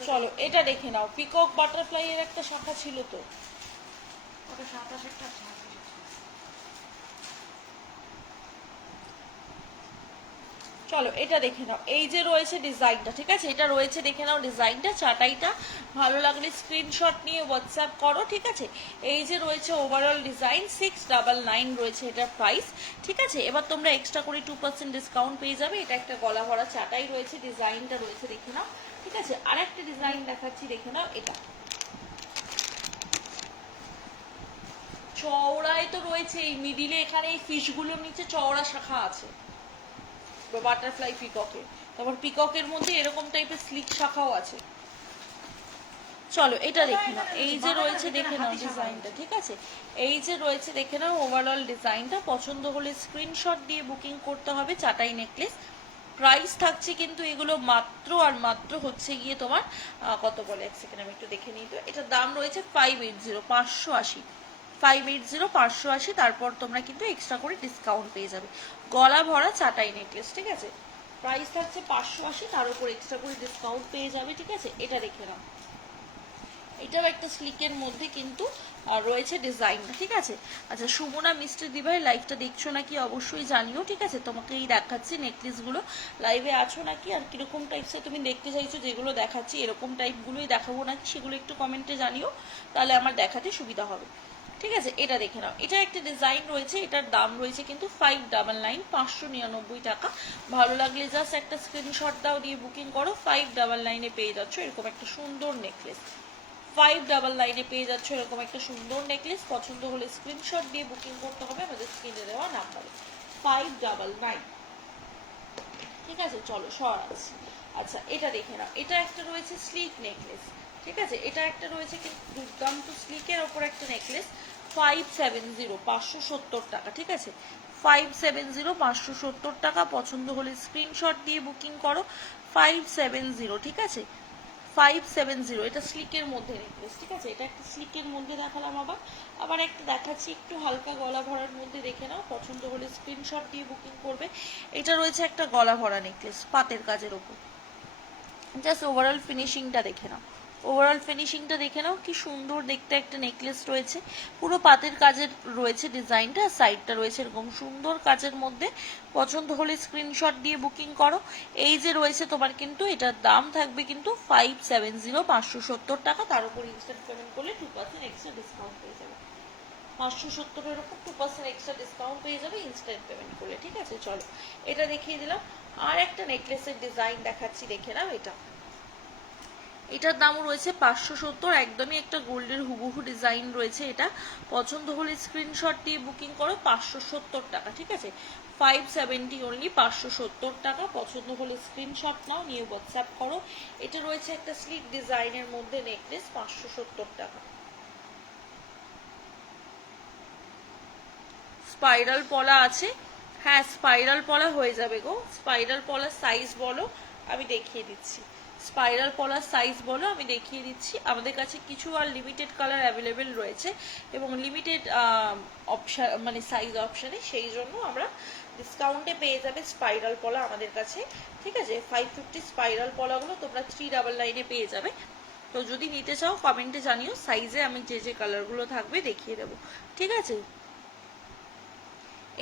চলো এটা দেখে নাও, পিকক বাটারফ্লাই এর একটা শাখা ছিল তো, চলো এটা দেখে নাও। এই যে রয়েছে ডিজাইনটা, ঠিক আছে, এটা রয়েছে, দেখে নাও ডিজাইনটা, চাটাইটা। ভালো লাগলে স্ক্রিনশট নিয়ে হোয়াটসঅ্যাপ করো, ঠিক আছে। এই যে রয়েছে ওভারঅল ডিজাইন, 699 রয়েছে এটার প্রাইস, ঠিক আছে। এবার তোমরা এক্সট্রা করে 2% ডিসকাউন্ট পেয়ে যাবে। এটা একটা গলা ভরা চাটাই রয়েছে, ডিজাইনটা রয়েছে, দেখে নাও, ঠিক আছে। আর একটা ডিজাইন দেখাচ্ছি, দেখে নাও। এটা চওড়ায় তো রয়েছে, এই মিডিলে এখানে এই ফিশগুলোর নিচে চওড়া শাখা আছে বাটারফ্লাই পিককে, তারপর পিককের মধ্যে এরকম টাইপের স্লিক শাখাও আছে। চলো এটা দেখে নাও, এই যে রয়েছে দেখে নাও ডিজাইনটা, ঠিক আছে। এই যে রয়েছে দেখে নাও ওভারঅল ডিজাইনটা, পছন্দ হলে স্ক্রিনশট দিয়ে বুকিং করতে হবে। চাটাই নেকলেস, প্রাইস থাকছে কিন্তু এগুলো মাত্র আর মাত্র হচ্ছে গিয়ে তোমার কত বলে, এক সেকেন্ড আমি একটু দেখে নিই তো। এটার দাম রয়েছে 580 580, 580 580, তারপর তোমরা কিন্তু এক্সট্রা করে ডিসকাউন্ট পেয়ে যাবে। গলা ভরা চাটাই নেকলেস, ঠিক আছে, প্রাইস থাকছে 580, তার উপর এক্সট্রা করে ডিসকাউন্ট পেয়ে যাবে, ঠিক আছে। এটা দেখে নাও, এটাও একটা স্লিকের মধ্যে কিন্তু রয়েছে ডিজাইনটা, ঠিক আছে। আচ্ছা সুমনা মিস্টার দিভাই লাইভটা দেখছো নাকি অবশ্যই জানিও, ঠিক আছে। তোমাকে এই দেখাচ্ছি নেকলেসগুলো, লাইভে আছো নাকি, আর কিরকম টাইপসে তুমি দেখতে চাইছো, যেগুলো দেখাচ্ছি এরকম টাইপগুলোই দেখাবো নাকি, সেগুলো একটু কমেন্টে জানিও, তাহলে আমার দেখাতে সুবিধা হবে, ঠিক আছে। এটা দেখে নাও, এটা একটা ডিজাইন রয়েছে, এটার দাম রয়েছে কিন্তু 599 599 টাকা। ভালো লাগলে জাস্ট একটা স্ক্রিনশট দাও, দিয়ে বুকিং করো। 599 পেয়ে যাচ্ছ এরকম একটা সুন্দর নেকলেস, 599 পেয়ে যাচ্ছ এরকম একটা সুন্দর নেকলেস। পছন্দ হলে স্ক্রিনশট দিয়ে বুকিং করতে হবে আমাদের স্ক্রিনে দেওয়া নাম্বারে, 599, ঠিক আছে। চলো সরাচ্ছি। আচ্ছা এটা দেখে নাও, এটা একটা রয়েছে স্লিক নেকলেস, ঠিক আছে। এটা একটা রয়েছে কিন্তু দুর্দান্ত স্লিকের ওপর একটা নেকলেস, 570 570 টাকা, ঠিক আছে। 570 570 টাকা। পছন্দ হলে স্ক্রিনশট দিয়ে বুকিং করো। 570, ঠিক আছে, 570। এটা স্লিকের মধ্যে নেকলেস, ঠিক আছে। এটা একটা স্লিকের মধ্যে দেখালাম, আবার আবার একটা দেখাচ্ছি একটু হালকা গলা ভরার মধ্যে, দেখে নাও। পছন্দ হলে স্ক্রিনশট দিয়ে বুকিং করবে। এটা রয়েছে একটা গলা ভরা নেকলেস পাতের কাজের ওপর, জাস্ট ওভারঅল ফিনিশিংটা দেখে নাও, ওভারঅল ফিনিশিংটা দেখে নাও, কি সুন্দর দেখতে একটা নেকলেস রয়েছে, পুরো পাতের কাজের রয়েছে ডিজাইনটা, সাইডটা রয়েছে এরকম সুন্দর কাজের মধ্যে। পছন্দ হলে স্ক্রিনশট দিয়ে বুকিং করো। এই যে রয়েছে তোমার কিন্তু এটার দাম থাকবে কিন্তু 570 570 টাকা, তার উপর ইনস্ট্যান্ট পেমেন্ট করলে 2% এক্সট্রা ডিসকাউন্ট পেয়ে যাবে। 570-এর উপর 2% এক্সট্রা ডিসকাউন্ট পেয়ে যাবে ইনস্ট্যান্ট পেমেন্ট করলে, ঠিক আছে। চলো এটা দেখিয়ে দিলাম। আর একটা নেকলেসের ডিজাইন দেখাচ্ছি, দেখে নাও। এটার দামও রয়েছে 570, একদমই একটা গোল্ডের হুবহু ডিজাইন রয়েছে। এটা পছন্দ হলে স্ক্রিনশট দিয়ে বুকিং করো। 570 টাকা, ঠিক আছে, 570 অনলি, 570 টাকা। পছন্দ হলে স্ক্রিনশট নাও, নিয়ে হোয়াটসঅ্যাপ করো। এটা রয়েছে একটা স্লিক ডিজাইনের মধ্যে নেকলেস, 570 টাকা। স্পাইরাল পলা আছে, হ্যাঁ স্পাইরাল পলা হয়ে যাবে গো। স্পাইরাল পলার সাইজ বলো, আমি দেখিয়ে দিচ্ছি। স্পাইরাল পলার সাইজ বলো, আমি দেখিয়ে দিচ্ছি। আমাদের কাছে কিছু আর লিমিটেড কালার অ্যাভেলেবেল রয়েছে এবং লিমিটেড অপশান মানে সাইজ অপশানে, সেই জন্য আমরা ডিসকাউন্টে পেয়ে যাবে স্পাইরাল পলা আমাদের কাছে, ঠিক আছে। 550 স্পাইরাল পলাগুলো তোমরা 399-এ পেয়ে যাবে। তো যদি নিতে চাও কমেন্টে জানিও, সাইজে আমি যে যে কালারগুলো থাকবে দেখিয়ে দেবো, ঠিক আছে।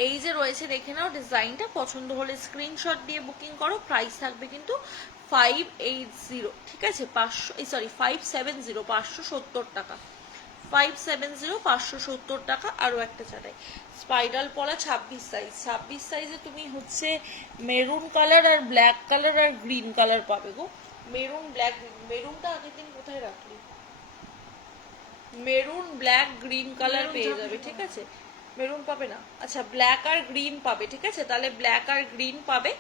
এই যে রয়েছে দেখে নাও, ডিজাইনটা পছন্দ হলে স্ক্রিনশট দিয়ে বুকিং করো। প্রাইস থাকবে কিন্তু 580, ঠিক আছে, 570, 570 টাকা, 570, 570 টাকা। আরও একটা চাটাই স্পাইরাল পলা 26 সাইজ, 26 সাইজে তুমি হচ্ছে মেরুন কালার আর ব্ল্যাক কালার আর গ্রিন কালার পাবে গো। মেরুন ব্ল্যাক, মেরুনটা আগের দিন কোথায় রাখলি? মেরুন ব্ল্যাক গ্রিন কালার পেয়ে যাবে, ঠিক আছে। মেরুন পাবে না, আচ্ছা ব্ল্যাক আর গ্রিন পাবে, ঠিক আছে। তাহলে ব্ল্যাক আর গ্রিন পাবে,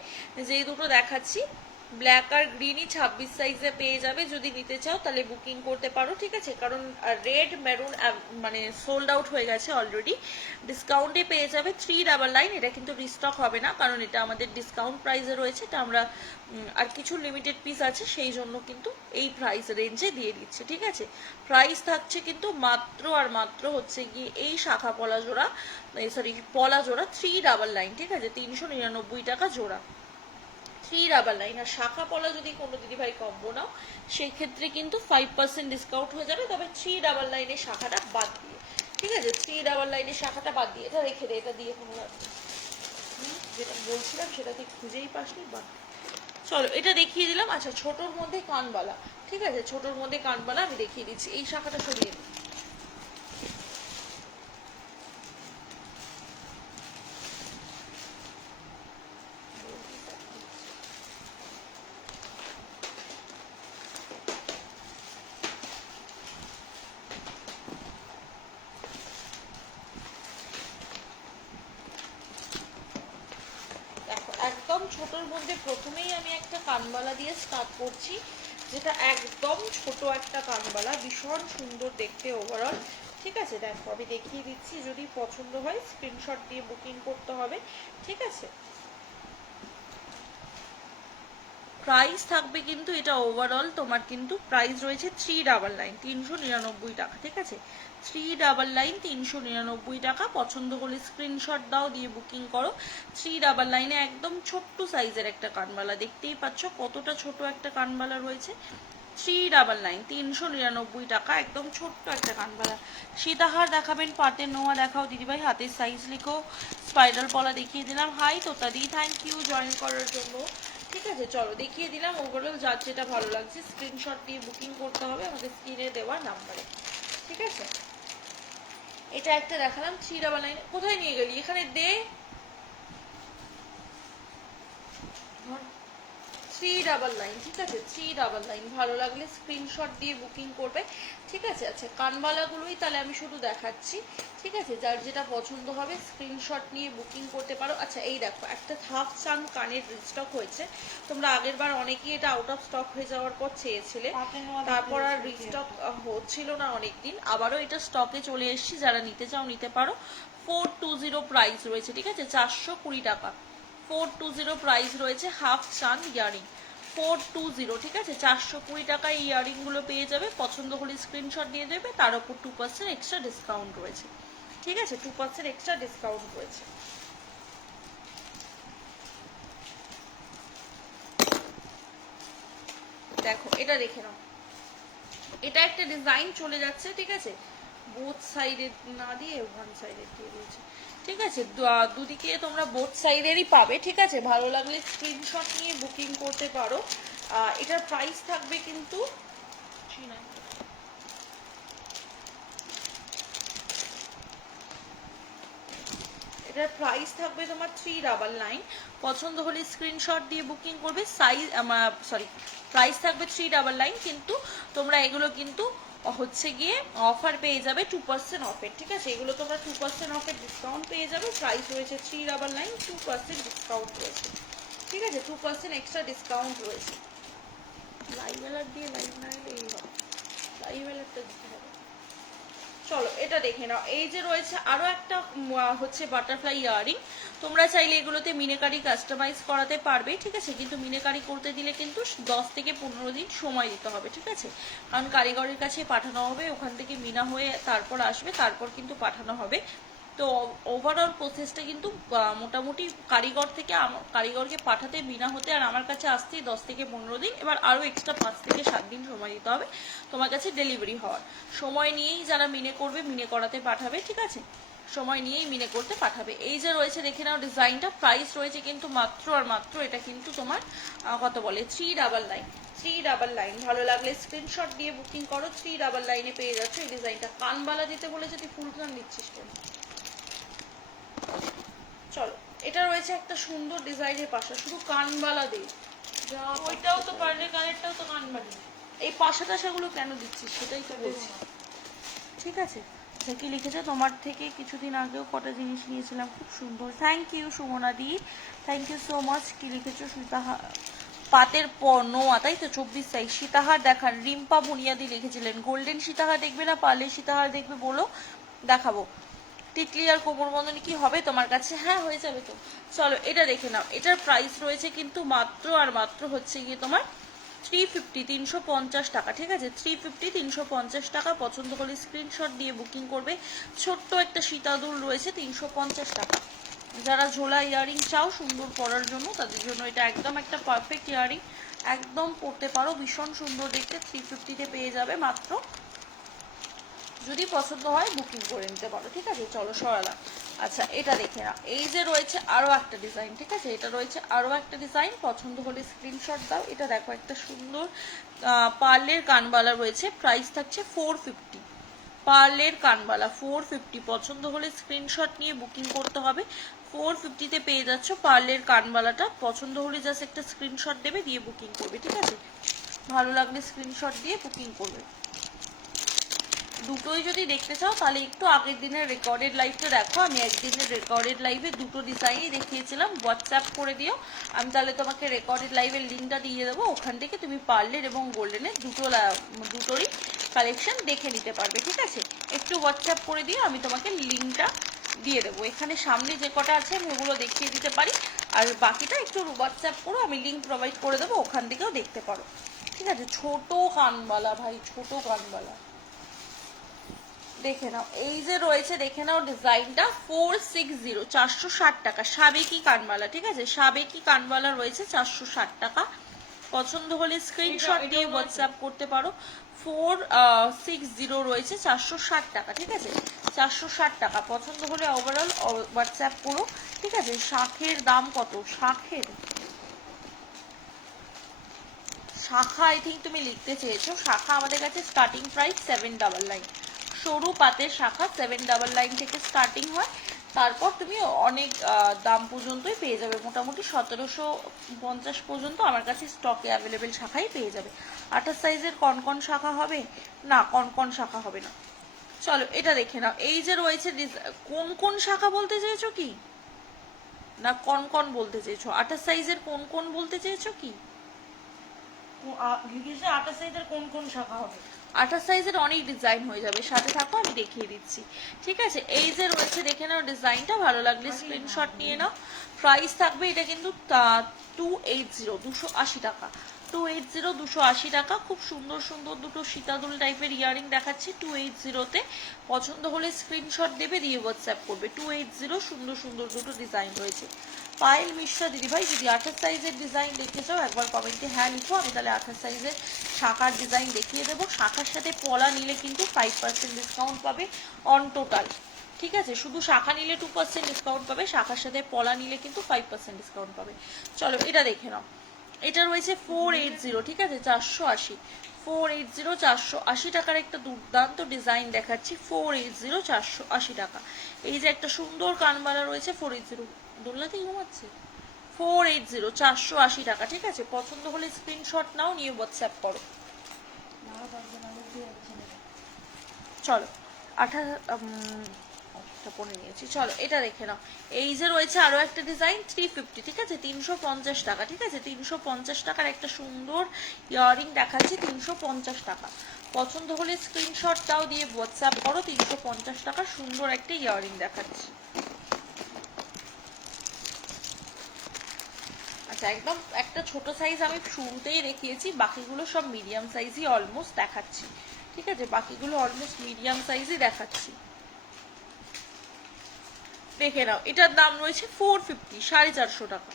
যেই দুটো দেখাচ্ছি ব্ল্যাক আর গ্রিনই 26 সাইজে পেয়ে যাবে। যদি নিতে চাও তাহলে বুকিং করতে পারো, ঠিক আছে। কারণ রেড মেরুন মানে সোল্ড আউট হয়ে গেছে অলরেডি। ডিসকাউন্টে পেয়ে যাবে 399। এটা কিন্তু রিস্টক হবে না, কারণ এটা আমাদের ডিসকাউন্ট প্রাইসে রয়েছে। এটা আমরা আর কিছু লিমিটেড পিস আছে, সেই জন্য কিন্তু এই প্রাইস রেঞ্জে দিয়ে দিচ্ছে, ঠিক আছে। প্রাইস থাকছে কিন্তু মাত্র আর মাত্র হচ্ছে গিয়ে এই শাখা পলা জোড়া, পলা জোড়া 399, ঠিক আছে, 399 টাকা জোড়া, 399। আর শাখা পলা যদি কোনো দিদিভাই কম্বো নাও সেই ক্ষেত্রে কিন্তু 5% ডিসকাউন্ট হয়ে যাবে, তবে 399 শাখাটা বাদ দিয়ে, ঠিক আছে। 399 শাখাটা বাদ দিয়ে, এটা রেখে দে, এটা দিয়ে কোনো লাভ নেই। যেটা বলছিলাম সেটা তুই খুঁজেই পাসনি, বাদ। চলো এটা দেখিয়ে দিলাম। আচ্ছা ছোটোর মধ্যে কানবালা, ঠিক আছে, ছোটোর মধ্যে কানবালা আমি দেখিয়ে দিচ্ছি। এই শাখাটা সরিয়ে দিই। একদম ছোটোর মধ্যে প্রথমেই আমি একটা কানবালা দিয়ে স্টার্ট করছি, যেটা একদম ছোট একটা কানবালা, ভীষণ সুন্দর দেখতে ওভারঅল, ঠিক আছে। দেখো আমি দেখিয়ে দিচ্ছি, যদি পছন্দ হয় স্ক্রিনশট দিয়ে বুকিং করতে হবে, ঠিক আছে। প্রাইস থাকবে কিন্তু এটা ওভারঅল তোমার কিন্তু প্রাইস রয়েছে 399, 399 টাকা, ঠিক আছে। 399, 399 টাকা। পছন্দ হলে স্ক্রিনশট দাও, দিয়ে বুকিং করো। 399 একদম ছোট্ট সাইজের একটা কানবালা, দেখতেই পাচ্ছ কতটা ছোট একটা কানবালা রয়েছে। 399, 399 টাকা, একদম ছোট্ট একটা কানবালা। সীতাহার দেখাবেন, পাটের নোয়া দেখাও দিদিভাই, হাতের সাইজ লিখো। স্পাইরাল পলা দেখিয়ে দিলাম। হাই তোতাদি, থ্যাংক ইউ জয়েন করার জন্য, ঠিক আছে। চলো দেখিয়ে দিলাম ওভারঅল, যার যেটা ভালো লাগছে স্ক্রিনশট দিয়ে বুকিং করতে হবে আমাদের স্ক্রিনে দেওয়া নাম্বারে, ঠিক আছে। এটা একটা দেখালাম 399। কোথায় নিয়ে গেলি? এখানে দে। 399, ঠিক আছে, 399। ভালো লাগলে স্ক্রিনশট দিয়ে বুকিং করবে, ঠিক আছে। আচ্ছা কানবালাগুলোই তাহলে আমি শুধু দেখাচ্ছি, ঠিক আছে। যার যেটা পছন্দ হবে স্ক্রিনশট নিয়ে বুকিং করতে পারো। আচ্ছা এই দেখো একটা হাফ চান কানের রিস্টক হয়েছে, তোমরা আগের বার অনেকেই এটা আউট অফ স্টক হয়ে যাওয়ার পর চেয়েছিলে, তারপর আর রিস্টক হচ্ছিল না অনেকদিন, আবারও এটা স্টকে চলে এসেছি, যারা নিতে চাও নিতে পারো। 420 প্রাইস রয়েছে, ঠিক আছে, 420 টাকা। 420 প্রাইস রয়েছে, হাফ চান ইয়ারিং 420, ঠিক আছে। 420 টাকায় ইয়ারিং গুলো পেয়ে যাবে। পছন্দ হলে স্ক্রিনশট দিয়ে দেবে, তার উপর 2% এক্সট্রা ডিসকাউন্ট রয়েছে, ঠিক আছে, 2% এক্সট্রা ডিসকাউন্ট রয়েছে। দেখো এটা দেখে নাও, এটা একটা ডিজাইন চলে যাচ্ছে, ঠিক আছে, বোথ সাইডে না দিয়ে ওয়ান সাইডে দিয়ে দিয়েছে, ঠিক আছে। দুদিকে তোমরা বোথ সাইডেরই পাবে, ঠিক আছে। ভালো লাগলে স্ক্রিনশট নিয়ে বুকিং করতে পারো। এটার প্রাইস থাকবে কিন্তু এটার প্রাইস থাকবে তোমার 399। পছন্দ হলে স্ক্রিনশট দিয়ে বুকিং করবে। সাইজ প্রাইস থাকবে 399, কিন্তু তোমরা এগুলো কিন্তু হচ্ছে গিয়ে অফার পেয়ে যাবে 2% অফের, ঠিক আছে। এগুলো তোমরা 2% অফের ডিসকাউন্ট পেয়ে যাবে। প্রাইস রয়েছে 399, 2% ডিসকাউন্ট রয়েছে, ঠিক আছে, 2% এক্সট্রা ডিসকাউন্ট রয়েছে। লাইভ অ্যালার্ট দিয়ে লাইভ না এলে এই হবে, লাইভ অ্যালার্টটা দিতে হবে। চলো এটা দেখে নাও, এই যে রয়েছে আরো একটা হচ্ছে বাটারফ্লাই ইয়ারিং। তোমরা চাইলে এগুলোতে মিনেকারি কাস্টমাইজ করাতে পারবে, ঠিক আছে, কিন্তু মিনেকারি করতে দিলে কিন্তু 10 থেকে 15 দিন সময় দিতে হবে, ঠিক আছে। কারণ কারিগরের কাছে পাঠানো হবে, ওখান থেকে মিনা হয়ে তারপর আসবে, তারপর কিন্তু পাঠানো হবে। তো ওভারঅল প্রসেসটা কিন্তু মোটামুটি কারিগরকে পাঠাতে, মিনা হতে আর আমার কাছে আসতেই 10 থেকে 15 দিন। এবার আরও এক্সট্রা 5 থেকে 7 দিন সময় দিতে হবে তোমার কাছে ডেলিভারি হওয়ার। সময় নিয়েই যারা মিনে করবে মিনে করাতে পাঠাবে, ঠিক আছে। সময় নিয়েই মিনে করতে পাঠাবে। এই যে রয়েছে দেখে নাও ডিজাইনটা, প্রাইস রয়েছে কিন্তু মাত্র আর মাত্র, এটা কিন্তু তোমার কত বলে 399। 399 ভালো লাগলে স্ক্রিনশট দিয়ে বুকিং করো, 399 এ পেয়ে যাচ্ছ এই ডিজাইনটা। কানবালা দিতে বলেছে, তুই ফুল কান দিচ্ছিস কেন? চলো, এটা রয়েছে একটা সুন্দর ডিজাইনের পাশা, শুধু কানবালা দে। ওইটাও তো পারলে কানেরটাও তো কান বাড়ি। এই পাশাটা সেগুলো কেন দিচ্ছিস সেটাই তো বলছি। ঠিক আছে, আচ্ছা কি লিখেছে, তোমার থেকে কিছুদিন আগেও কটা জিনিস নিয়েছিলাম, খুব সুন্দর। Thank you Sumana di, thank you so much. কি লিখেছো, সীতাহার পাতের নোয়া, তাই তো 24 সাইজ। সীতাহার দেখান, রিম্পা বুনিয়াদি লিখেছিলেন। গোল্ডেন সীতাহার দেখবে না পারলে সীতাহার দেখবে বলো, দেখাবো। টিকলি আর কোমর বন্ধনী কি হবে তোমার কাছে? হ্যাঁ হয়ে যাবে তো। চলো এটা দেখে নাও, এটার প্রাইস রয়েছে কিন্তু মাত্র আর মাত্র হচ্ছে গিয়ে তোমার 350, 350 টাকা। ঠিক আছে, 350, 350 টাকা। পছন্দ করলে স্ক্রিনশট দিয়ে বুকিং করবে। ছোট্ট একটা সীতাদুল রয়েছে 350 টাকা। যারা ঝোলা ইয়ারিং চাও সুন্দর পরার জন্য, তাদের জন্য এটা একদম একটা পারফেক্ট ইয়ারিং, একদম পরতে পারো, ভীষণ সুন্দর দেখতে। 350-তে পেয়ে যাবে মাত্র, যদি পছন্দ হয় বুকিং করে নিতে পারো। ঠিক আছে, চলো সরালাম। আচ্ছা এটা দেখে না, এই যে রয়েছে আরো একটা ডিজাইন। ঠিক আছে, এটা রয়েছে আরো একটা ডিজাইন, পছন্দ হলে স্ক্রিনশট দাও। এটা দেখো একটা সুন্দর পার্লের কানবালা রয়েছে, প্রাইস থাকছে 450। পার্লের কানবালা 450, পছন্দ হলে স্ক্রিনশট নিয়ে বুকিং করতে হবে। 450-তে পেয়ে যাচ্ছ পার্লের কানবালাটা। পছন্দ হলে জাস্ট একটা স্ক্রিনশট দেবে, দিয়ে বুকিং করবে। ঠিক আছে, ভালো লাগলে স্ক্রিনশট দিয়ে বুকিং করবে। দুটোই যদি দেখতে চাও তাহলে একটু আগের দিনের রেকর্ডেড লাইভটা দেখো। আমি একদিনের রেকর্ডেড লাইভে দুটো ডিজাইনই দেখিয়েছিলাম, হোয়াটসঅ্যাপ করে দিও। আমি তাহলে তোমাকে রেকর্ডেড লাইভের লিঙ্কটা দিয়ে দেবো, ওখান থেকে তুমি পার্লের এবং গোল্ডেনের দুটোরই কালেকশন দেখে নিতে পারবে। ঠিক আছে, একটু হোয়াটসঅ্যাপ করে দিও, আমি তোমাকে লিঙ্কটা দিয়ে দেবো। এখানে সামনে যে কটা আছে আমি ওগুলো দেখিয়ে দিতে পারি, আর বাকিটা একটু হোয়াটসঅ্যাপ করো, আমি লিঙ্ক প্রোভাইড করে দেবো, ওখান থেকেও দেখতে পারো। ঠিক আছে, ছোট কানবালা ভাই, ছোট কানবালা দেখে নাও। এই যে রয়েছে দেখে নাও ডিজাইনটা, 460, 460 টাকা। সাবেকি কানবালা। ঠিক আছে, সাবেকি কানবালা রয়েছে 460 টাকা। পছন্দ হলে স্ক্রিনশট দিয়ে হোয়াটসঅ্যাপ করতে পারো। 460 রয়েছে 460 টাকা। ঠিক আছে, 460 টাকা। পছন্দ হলে ওভারঅল হোয়াটসঅ্যাপ করো। ঠিক আছে, শাখের দাম কত? শাখের শাখা আই থিঙ্ক তুমি লিখতে চেয়েছো। শাখা আমাদের কাছে স্টার্টিং প্রাইস 799। সরু পাতের শাখা 799 থেকে স্টার্টিং হয়, তারপর তুমি অনেক দাম পর্যন্তই পেয়ে যাবে। মোটামুটি 1750 পর্যন্ত আমার কাছে স্টকে অ্যাভেলেবেল শাখাই পেয়ে যাবে। 28 সাইজের কনকন শাখা হবে না, কনকন শাখা হবে না। চলো এটা দেখে নাও, এই যে রয়েছে কোন কোন শাখা বলতে চেয়েছো কি, না কনকন বলতে চেয়েছো? 28 সাইজের কোন কোন বলতে চেয়েছো কি? লিখেছে 28 সাইজের কোন কোন শাখা হবে। 28 সাইজের অনেক ডিজাইন হয়ে যাবে, সাথে থাকো আমি দেখিয়ে দিচ্ছি। ঠিক আছে, এই যে রয়েছে দেখে নাও ডিজাইনটা, ভালো লাগলে স্ক্রিনশট নিয়ে নাও। প্রাইস থাকবে এটা কিন্তু 280, 280 টাকা। 280, 280 টাকা। খুব সুন্দর সুন্দর দুটো সীতাদুল টাইপের ইয়ারিং দেখাচ্ছি 280-তে। পছন্দ হলে স্ক্রিনশট দেবে, দিয়ে হোয়াটসঅ্যাপ করবে। 280, সুন্দর সুন্দর দুটো ডিজাইন রয়েছে। পায়েল মিশ্রা দিদিভাই, যদি 28 সাইজের ডিজাইন দেখতে চাও একবার কমেন্টে হ্যাঁ লিখো, আমি তাহলে 28 সাইজের শাখার ডিজাইন দেখিয়ে দেবো। শাখার সাথে পলা নিলে কিন্তু 5% ডিসকাউন্ট পাবে অন টোটাল। ঠিক আছে, শুধু শাখা নিলে 2% ডিসকাউন্ট পাবে, শাখার সাথে পলা নিলে কিন্তু 5% ডিসকাউন্ট পাবে। চলো এটা দেখে নাও, এটা রয়েছে 480। ঠিক আছে, 480, 480, 480 টাকার একটা দুর্দান্ত ডিজাইন দেখাচ্ছি। 480, 480 টাকা। এই যে একটা সুন্দর কানবালা রয়েছে 480, দোলনাতেই ঘুমাচ্ছে। 480, 480 টাকা। ঠিক আছে, পছন্দ হলে স্ক্রিনশট নাও, নিয়ে হোয়াটসঅ্যাপ করো। চলো পরে নিয়েছি। চলো এটা দেখে নাও, এই যে রয়েছে আরো একটা ডিজাইন 350। ঠিক আছে, 350 টাকা। ঠিক আছে, 350 টাকার একটা সুন্দর ইয়ারিং দেখাচ্ছি 350 টাকা। পছন্দ হলে স্ক্রিনশট দাও, দিয়ে হোয়াটসঅ্যাপ করো। 350 টাকা সুন্দর একটা ইয়ারিং দেখাচ্ছি। আচ্ছা, একদম একটা ছোট সাইজ আমি শুরুতেই দেখিয়েছি, বাকিগুলো সব মিডিয়াম সাইজই অলমোস্ট দেখাচ্ছি। ঠিক আছে, বাকিগুলো অলমোস্ট মিডিয়াম সাইজই দেখাচ্ছি। দেখে নাও, এটার দাম রয়েছে 450, 450 টাকা।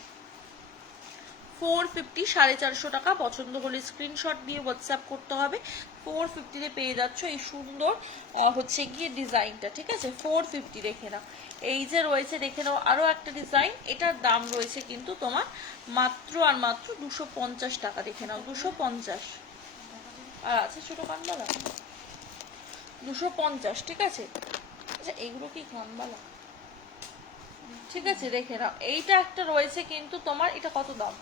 450, 450 টাকা। পছন্দ হলে স্ক্রিনশট দিয়ে হোয়াটসঅ্যাপ করতে হবে। 450-তে পেয়ে যাচ্ছ এই সুন্দর হচ্ছে গিয়ে ডিজাইনটা, ঠিক আছে? 450 দেখে নাও। এই যে রয়েছে দেখে নাও আরো একটা ডিজাইন, এটার দাম রয়েছে কিন্তু তোমার মাত্র আর মাত্র 250 টাকা। দেখে নাও 250। আর আছে ছোট কানবালা 250, ঠিক আছে? আচ্ছা এগুলো কি কানবালা? ঠিক আছে দেখে নাও। এইটা একটা রয়েছে কিন্তু তোমার, এটা কত দাম?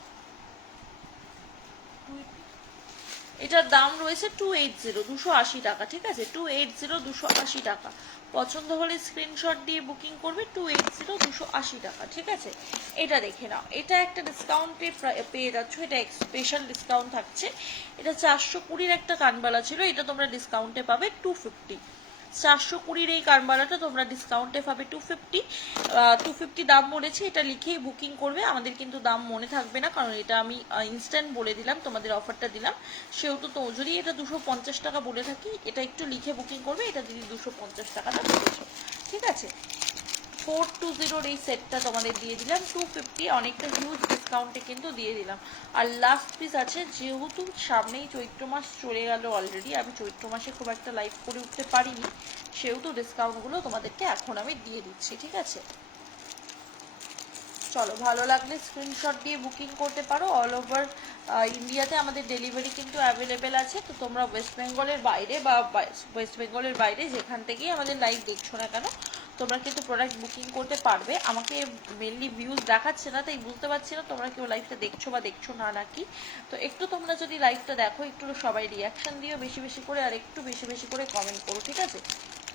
এটার দাম রয়েছে 280, 280 টাকা, ঠিক আছে? 280, 280 টাকা। পছন্দ হলে স্ক্রিনশট দিয়ে বুকিং করবে। 280, 280 টাকা, ঠিক আছে? এটা দেখে নাও, এটা একটা ডিসকাউন্টে পেয়ে যাচ্ছ, এটা স্পেশাল ডিসকাউন্ট থাকছে। এটা 420-র একটা কানবালা ছিল, এটা তোমরা ডিসকাউন্টে পাবে 250। 420-র এই কানবালাটা তোমরা ডিসকাউন্টে পাবে 250। 250 দাম বলেছি, এটা লিখেই বুকিং করবে। আমাদের কিন্তু দাম মনে থাকবে না, কারণ এটা আমি ইনস্ট্যান্ট বলে দিলাম, তোমাদের অফারটা দিলাম। সেহেতু তো যদি এটা 250 টাকা বলে থাকি, এটা একটু লিখে বুকিং করবে। এটা দিদি 250 টাকাটা বলেছ, ঠিক আছে? 420-র এই সেটটা তোমাদের দিয়ে দিলাম 250, অনেকটা হিউজ ডিসকাউন্টে কিন্তু দিয়ে দিলাম। আর লাস্ট পিস আছে, যেহেতু সামনেই চৈত্র মাস চলে গেল অলরেডি, আমি চৈত্র মাসে খুব একটা লাইভ করে উঠতে পারিনি, সেহেতু ডিসকাউন্টগুলো তোমাদেরকে এখন আমি দিয়ে দিচ্ছি, ঠিক আছে? চলো, ভালো লাগলে স্ক্রিনশট দিয়ে বুকিং করতে পারো। অল ওভার ইন্ডিয়াতে আমাদের ডেলিভারি কিন্তু অ্যাভেলেবেল আছে। তো তোমরা ওয়েস্ট বেঙ্গলের বাইরে বা ওয়েস্ট বেঙ্গলের বাইরে যেখান থেকেই আমাদের লাইভ দেখছো না কেন, তোমরা কিন্তু প্রোডাক্ট বুকিং করতে পারবে। আমাকে মেনলি ভিউজ দেখাচ্ছে না, তাই বুঝতে পারছি না তোমরা কেউ লাইভটা দেখছো বা দেখছো না নাকি। তো একটু তোমরা যদি লাইভটা দেখো, একটু সবাই রিয়াকশন দিও বেশি বেশি করে, আর একটু বেশি বেশি করে কমেন্ট করো, ঠিক আছে?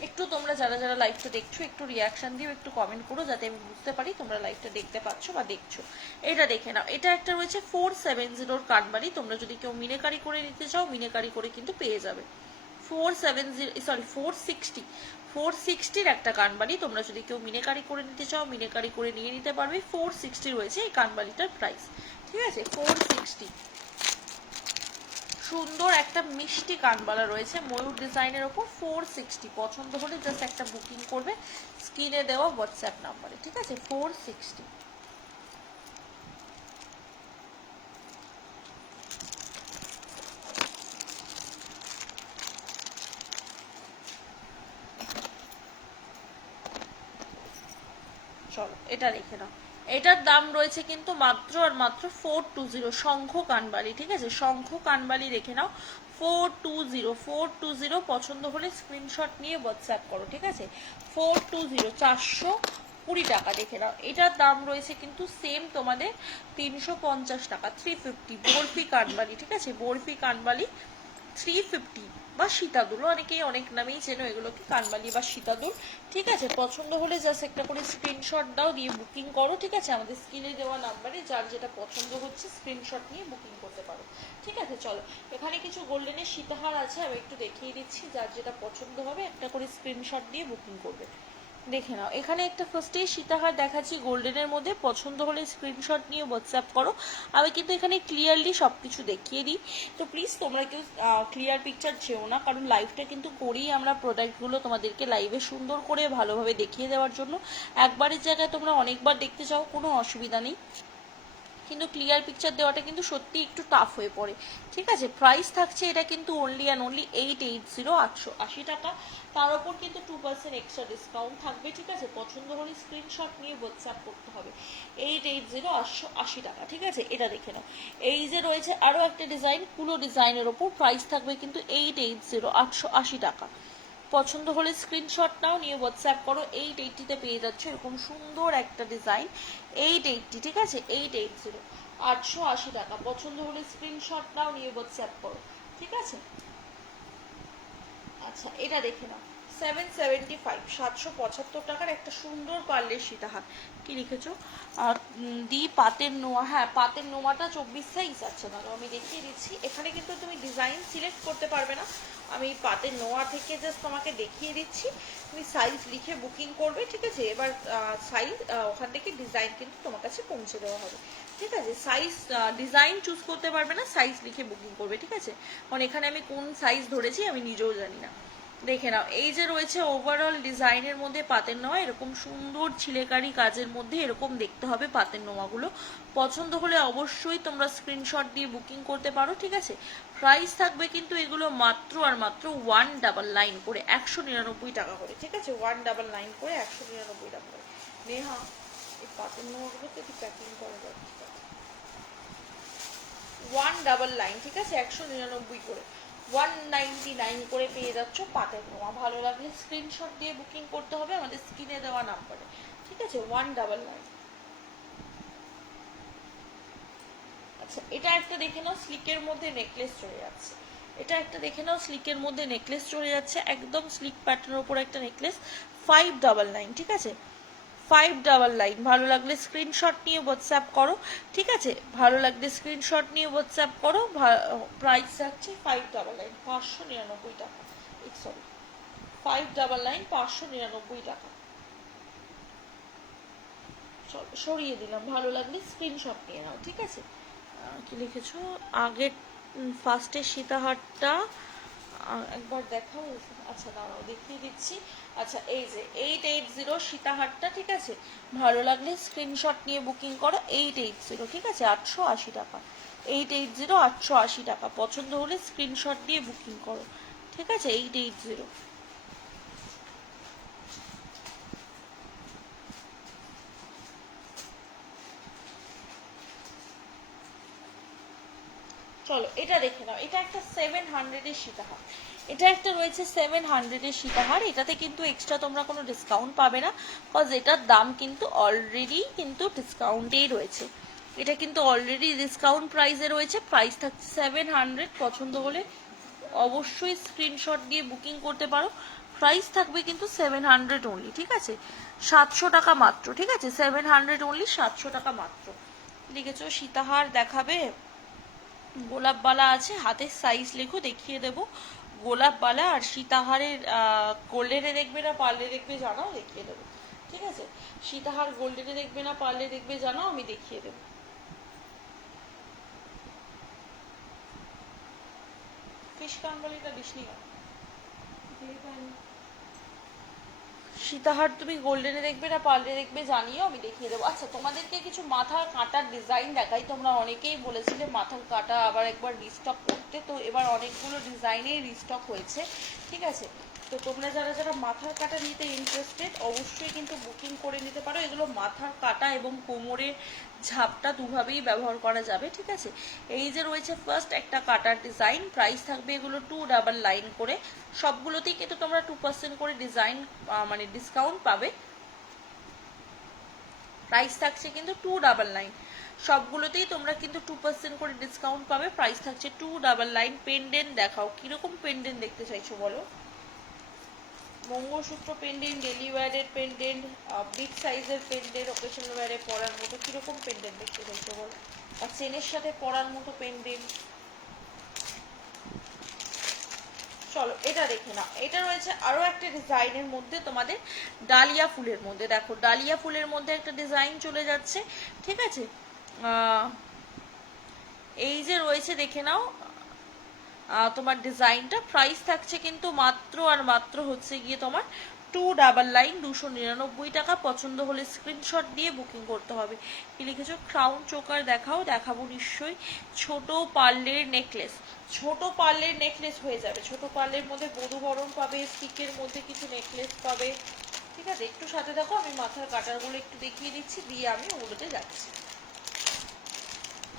একটু তোমরা যারা যারা লাইভটা দেখছো একটু রিয়াকশন দিও, একটু কমেন্ট করো, যাতে আমি বুঝতে পারি তোমরা লাইভটা দেখতে পাচ্ছ বা দেখছো। এটা দেখে নাও, এটা একটা রয়েছে 470-র কাঠবাড়ি। তোমরা যদি কেউ মিনেকারি করে নিতে চাও, মিনেকারি করে কিন্তু পেয়ে যাবে। 460-র একটা কানবালি। তোমরা যদি কেউ মিনেকারি করে নিতে চাও, মিনেকারি করে নিয়ে নিতে পারবে। 460 রয়েছে এই কানবালিটার প্রাইস, ঠিক আছে? 460। সুন্দর একটা মিষ্টি কানবালা রয়েছে ময়ূর ডিজাইনের ওপর, 460। পছন্দ হলে জাস্ট একটা বুকিং করবে স্ক্রিনে দেওয়া হোয়াটসঅ্যাপ নাম্বারে, ঠিক আছে? 460। চলো এটা দেখে নাও, এটার দাম রয়েছে কিন্তু মাত্র আর মাত্র 420। শঙ্খ কানবালি, ঠিক আছে? শঙ্খ কানবালি দেখে নাও 420। পছন্দ হলে স্ক্রিনশট নিয়ে হোয়াটসঅ্যাপ করো, ঠিক আছে? 420, 420 টাকা। দেখে নাও, এটার দাম রয়েছে কিন্তু সেম তোমাদের 350 টাকা, 350। বরফি কানবালি, ঠিক আছে? বরফি কানবালি 350, বা সীতাদুল, অনেকেই অনেক নামেই চেনো এগুলোকে, কানবালি বা সীতাদুল, ঠিক আছে? পছন্দ হলে জাস্ট একটা করে স্ক্রিনশট দাও, দিয়ে বুকিং করো, ঠিক আছে? আমাদের স্ক্রিনে দেওয়া নাম্বারে যার যেটা পছন্দ হচ্ছে স্ক্রিনশট নিয়ে বুকিং করতে পারো, ঠিক আছে? চলো, এখানে কিছু গোল্ডেনের সীতাহার আছে, আমি একটু দেখিয়ে দিচ্ছি। যার যেটা পছন্দ হবে একটা করে স্ক্রিনশট দিয়ে বুকিং করবে। দেখে নাও, এখানে একটা ফার্স্টেই সীতাহার দেখাচ্ছি গোল্ডেনের মধ্যে। পছন্দ হলে স্ক্রিনশট নিয়ে হোয়াটসঅ্যাপ করো। আমি কিন্তু এখানে ক্লিয়ারলি সব কিছু দেখিয়ে দিই, তো প্লিজ তোমরা কেউ ক্লিয়ার পিকচার চেও না, কারণ লাইভটা কিন্তু করেই আমরা প্রোডাক্টগুলো তোমাদেরকে লাইভে সুন্দর করে ভালোভাবে দেখিয়ে দেওয়ার জন্য। একবারের জায়গায় তোমরা অনেকবার দেখতে চাও, কোনো অসুবিধা নেই, কিন্তু ক্লিয়ার পিকচার দেওয়াটা কিন্তু সত্যি একটু টাফ হয়ে পড়ে, ঠিক আছে? প্রাইস থাকছে এটা কিন্তু অনলি অ্যান্ড অনলি 880, 880 টাকা। তার উপর কিন্তু 2% এক্সট্রা ডিসকাউন্ট থাকবে, ঠিক আছে? পছন্দ হলে স্ক্রিনশট নিয়ে হোয়াটসঅ্যাপ করতে হবে। 880, 880 টাকা, ঠিক আছে? এটা দেখে নাও, এই যে রয়েছে আরও একটা ডিজাইন, পুরো ডিজাইনের ওপর প্রাইস থাকবে কিন্তু 880, 880 টাকা। পছন্দ হলে স্ক্রিনশট নাও, নিয়ে হোয়াটসঅ্যাপ করো। 880-তে পেয়ে যাচ্ছে এরকম সুন্দর একটা ডিজাইন, 880, ঠিক আছে? 880, 880 টাকা। পছন্দ হলে স্ক্রিনশট নাও, নিয়ে হোয়াটসঅ্যাপ করো, ঠিক আছে? আচ্ছা এটা দেখে নাও, 775, 775 টাকার একটা সুন্দর পার্লের সীতাহার। কি লিখেছো? দি পাতের নোয়া, হ্যাঁ পাতের নোয়াটা 24 সাইজ। আচ্ছা দাঁড়ো আমি দেখিয়ে দিচ্ছি। এখানে কিন্তু তুমি ডিজাইন সিলেক্ট করতে পারবে না, আমি পাতের নোয়া থেকে জাস্ট তোমাকে দেখিয়ে দিচ্ছি। তুমি সাইজ লিখে বুকিং করবে, ঠিক আছে? এবার সাইজ ওখান থেকে ডিজাইন কিন্তু তোমার কাছে পৌঁছে দেওয়া হবে, ঠিক আছে? সাইজ ডিজাইন চুজ করতে পারবে না, সাইজ লিখে বুকিং করবে, ঠিক আছে? কারণ এখানে আমি কোন সাইজ ধরেছি আমি নিজেও জানি না। দেখে নাও, এই যে রয়েছে ওভারঅল ডিজাইনের মধ্যে পাতের নোয়া, এরকম সুন্দর ছিলেকারি কাজের মধ্যে এরকম দেখতে হবে পাতের নোয়াগুলো। পছন্দ হলে অবশ্যই তোমরা স্ক্রিনশট দিয়ে বুকিং করতে পারো, ঠিক আছে। প্রাইস থাকবে কিন্তু এগুলো মাত্র আর মাত্র 199 করে, 199 টাকা করে, ঠিক আছে। 199 করে, 199 টাকা করে। নেহা, এই পাতের নোয়াগুলোকে একটু প্যাকিং করে দাও। 199, ঠিক আছে, 199 করে, 199 করে পেয়ে যাচ্ছ পাতের নোয়া। ভালো লাগলে স্ক্রিনশট দিয়ে বুকিং করতে হবে আমাদের স্ক্রিনে দেওয়া নাম্বারে, ঠিক আছে। 199। আচ্ছা, এটা একটা দেখে নাও, স্লিকের মধ্যে নেকলেস চলে যাচ্ছে। এটা একটা দেখে নাও, স্লিকের মধ্যে নেকলেস চলে যাচ্ছে, একদম স্লিক প্যাটার্নের উপর একটা নেকলেস, 599, ঠিক আছে। 599। ভালো লাগলে স্ক্রিনশট নিয়ে হোয়াটসঅ্যাপ করো, ঠিক আছে। ভালো লাগলে স্ক্রিনশট নিয়ে হোয়াটসঅ্যাপ করো। প্রাইস যাচ্ছে 599, 599 টাকা। সরি, 599, 599 টাকা। সরিয়ে দিলাম। ভালো লাগলে স্ক্রিনশট নিয়ে নাও, ঠিক আছে। কি লিখেছো আগের ফার্স্টের সীতাহারটা একবার দেখাও। আচ্ছা দাঁড়াও, দেখিয়ে দিচ্ছি। আচ্ছা, এই যে 880 সীতাহারটা, ঠিক আছে। ভালো লাগলে স্ক্রিনশট নিয়ে বুকিং করো। 880, ঠিক আছে, 880 টাকা। 880, 880 টাকা। পছন্দ হলে স্ক্রিনশট দিয়ে বুকিং করো, ঠিক আছে। 880। চলো এটা দেখে নাও, এটা একটা 700-এর সীতাহার। এটা একটা রয়েছে 700-এর সীতাহার। এটাতে কিন্তু এক্সট্রা তোমরা কোনো ডিসকাউন্ট পাবে না, কজ এটার দাম কিন্তু অলরেডি কিন্তু ডিসকাউন্টেই রয়েছে। এটা কিন্তু অলরেডি ডিসকাউন্ট প্রাইসে রয়েছে। প্রাইস থাকছে 700। পছন্দ হলে অবশ্যই স্ক্রিনশট দিয়ে বুকিং করতে পারো। প্রাইস থাকবে কিন্তু 700 অনলি, ঠিক আছে। 700 টাকা মাত্র, ঠিক আছে। 700 অনলি, 700 টাকা মাত্র। লিখেছো সীতাহার দেখাবে? গোলাপ বালা আছে, হাতের সাইজ লেখো, দেখিয়ে দেব। গোলাপ বালা আর সীতাহারের গোল্ডেনে দেখবে না পার্লে দেখবে জানাও, দেখিয়ে দেবো, ঠিক আছে। সীতাহার গোল্ডেনে দেখবে না পার্লে দেখবে জানাও, আমি দেখিয়ে দেবো। ফিশ কাঙ্গালিটা দিসনি কেন? সীতাহার তুমি গোল্ডেনে দেখবে না পার্লে দেখবে জানিও, আমি দেখিয়ে দেবো। আচ্ছা, তোমাদেরকে কিছু মাথার কাঁটার ডিজাইন দেখাই। তোমরা অনেকেই বলেছিলে মাথার কাঁটা আবার একবার রিস্টক করতে, তো এবার অনেকগুলো ডিজাইনেই রিস্টক হয়েছে, ঠিক আছে। তো তোমরা যারা যারা মাথার কাঁটা নিতে ইন্টারেস্টেড অবশ্যই কিন্তু বুকিং করে নিতে পারো। এগুলো মাথার কাঁটা এবং কোমরের ঝাপটা দুভাবেই ব্যবহার করা যাবে, ঠিক আছে। এই যে রয়েছে ফার্স্ট একটা কাটার ডিজাইন, প্রাইস থাকবে এগুলো 299 করে। সবগুলোতেই কিন্তু তোমরা 2% করে ডিজাইন মানে ডিসকাউন্ট পাবে। প্রাইস থাকছে কিন্তু 299। সবগুলোতেই তোমরা কিন্তু 2% করে ডিসকাউন্ট পাবে। প্রাইস থাকছে 299। পেন্ডেন্ট দেখাও, কিরকম পেন্ডেন্ট দেখতে চাইছো বলো? মঙ্গলসূত্র পেন্ডেন্ট, ডেলি ওয়্যারের পেন্ডেন্ট, বিগ সাইজের পেন্ডেন্ট, অকেশনাল ওয়্যারে পরার মতো, কিরকম পেন্ডেন্ট দেখতে চাইছো বলো? আর চেনের সাথে পরার মতো পেন্ডেন্ট। চলো এটা দেখে নাও। এটা রয়েছে আরো একটা ডিজাইনের মধ্যে, তোমাদের ডালিয়া ফুলের মধ্যে। দেখো ডালিয়া ফুলের মধ্যে একটা ডিজাইন চলে যাচ্ছে, ঠিক আছে। এই যে রয়েছে দেখে নাও তোমার ডিজাইনটা। প্রাইস থাকছে কিন্তু মাত্র আর মাত্র হচ্ছে গিয়ে তোমার 299, 299 টাকা। পছন্দ হলে স্ক্রিনশট দিয়ে বুকিং করতে হবে। কি লিখেছো? ক্রাউন চোকার দেখাও, দেখাবো নিশ্চয়ই। ছোট পার্লের নেকলেস, ছোট পার্লের নেকলেস হয়ে যাবে। ছোট পার্লের মধ্যে বধূবরণ পাবে, স্টিকের মধ্যে কিছু নেকলেস পাবে, ঠিক আছে। একটু সাথে দেখো, আমি মাথার কাটারগুলো একটু দেখিয়ে দিচ্ছি, দিয়ে আমি ওগুলোতে যাচ্ছি,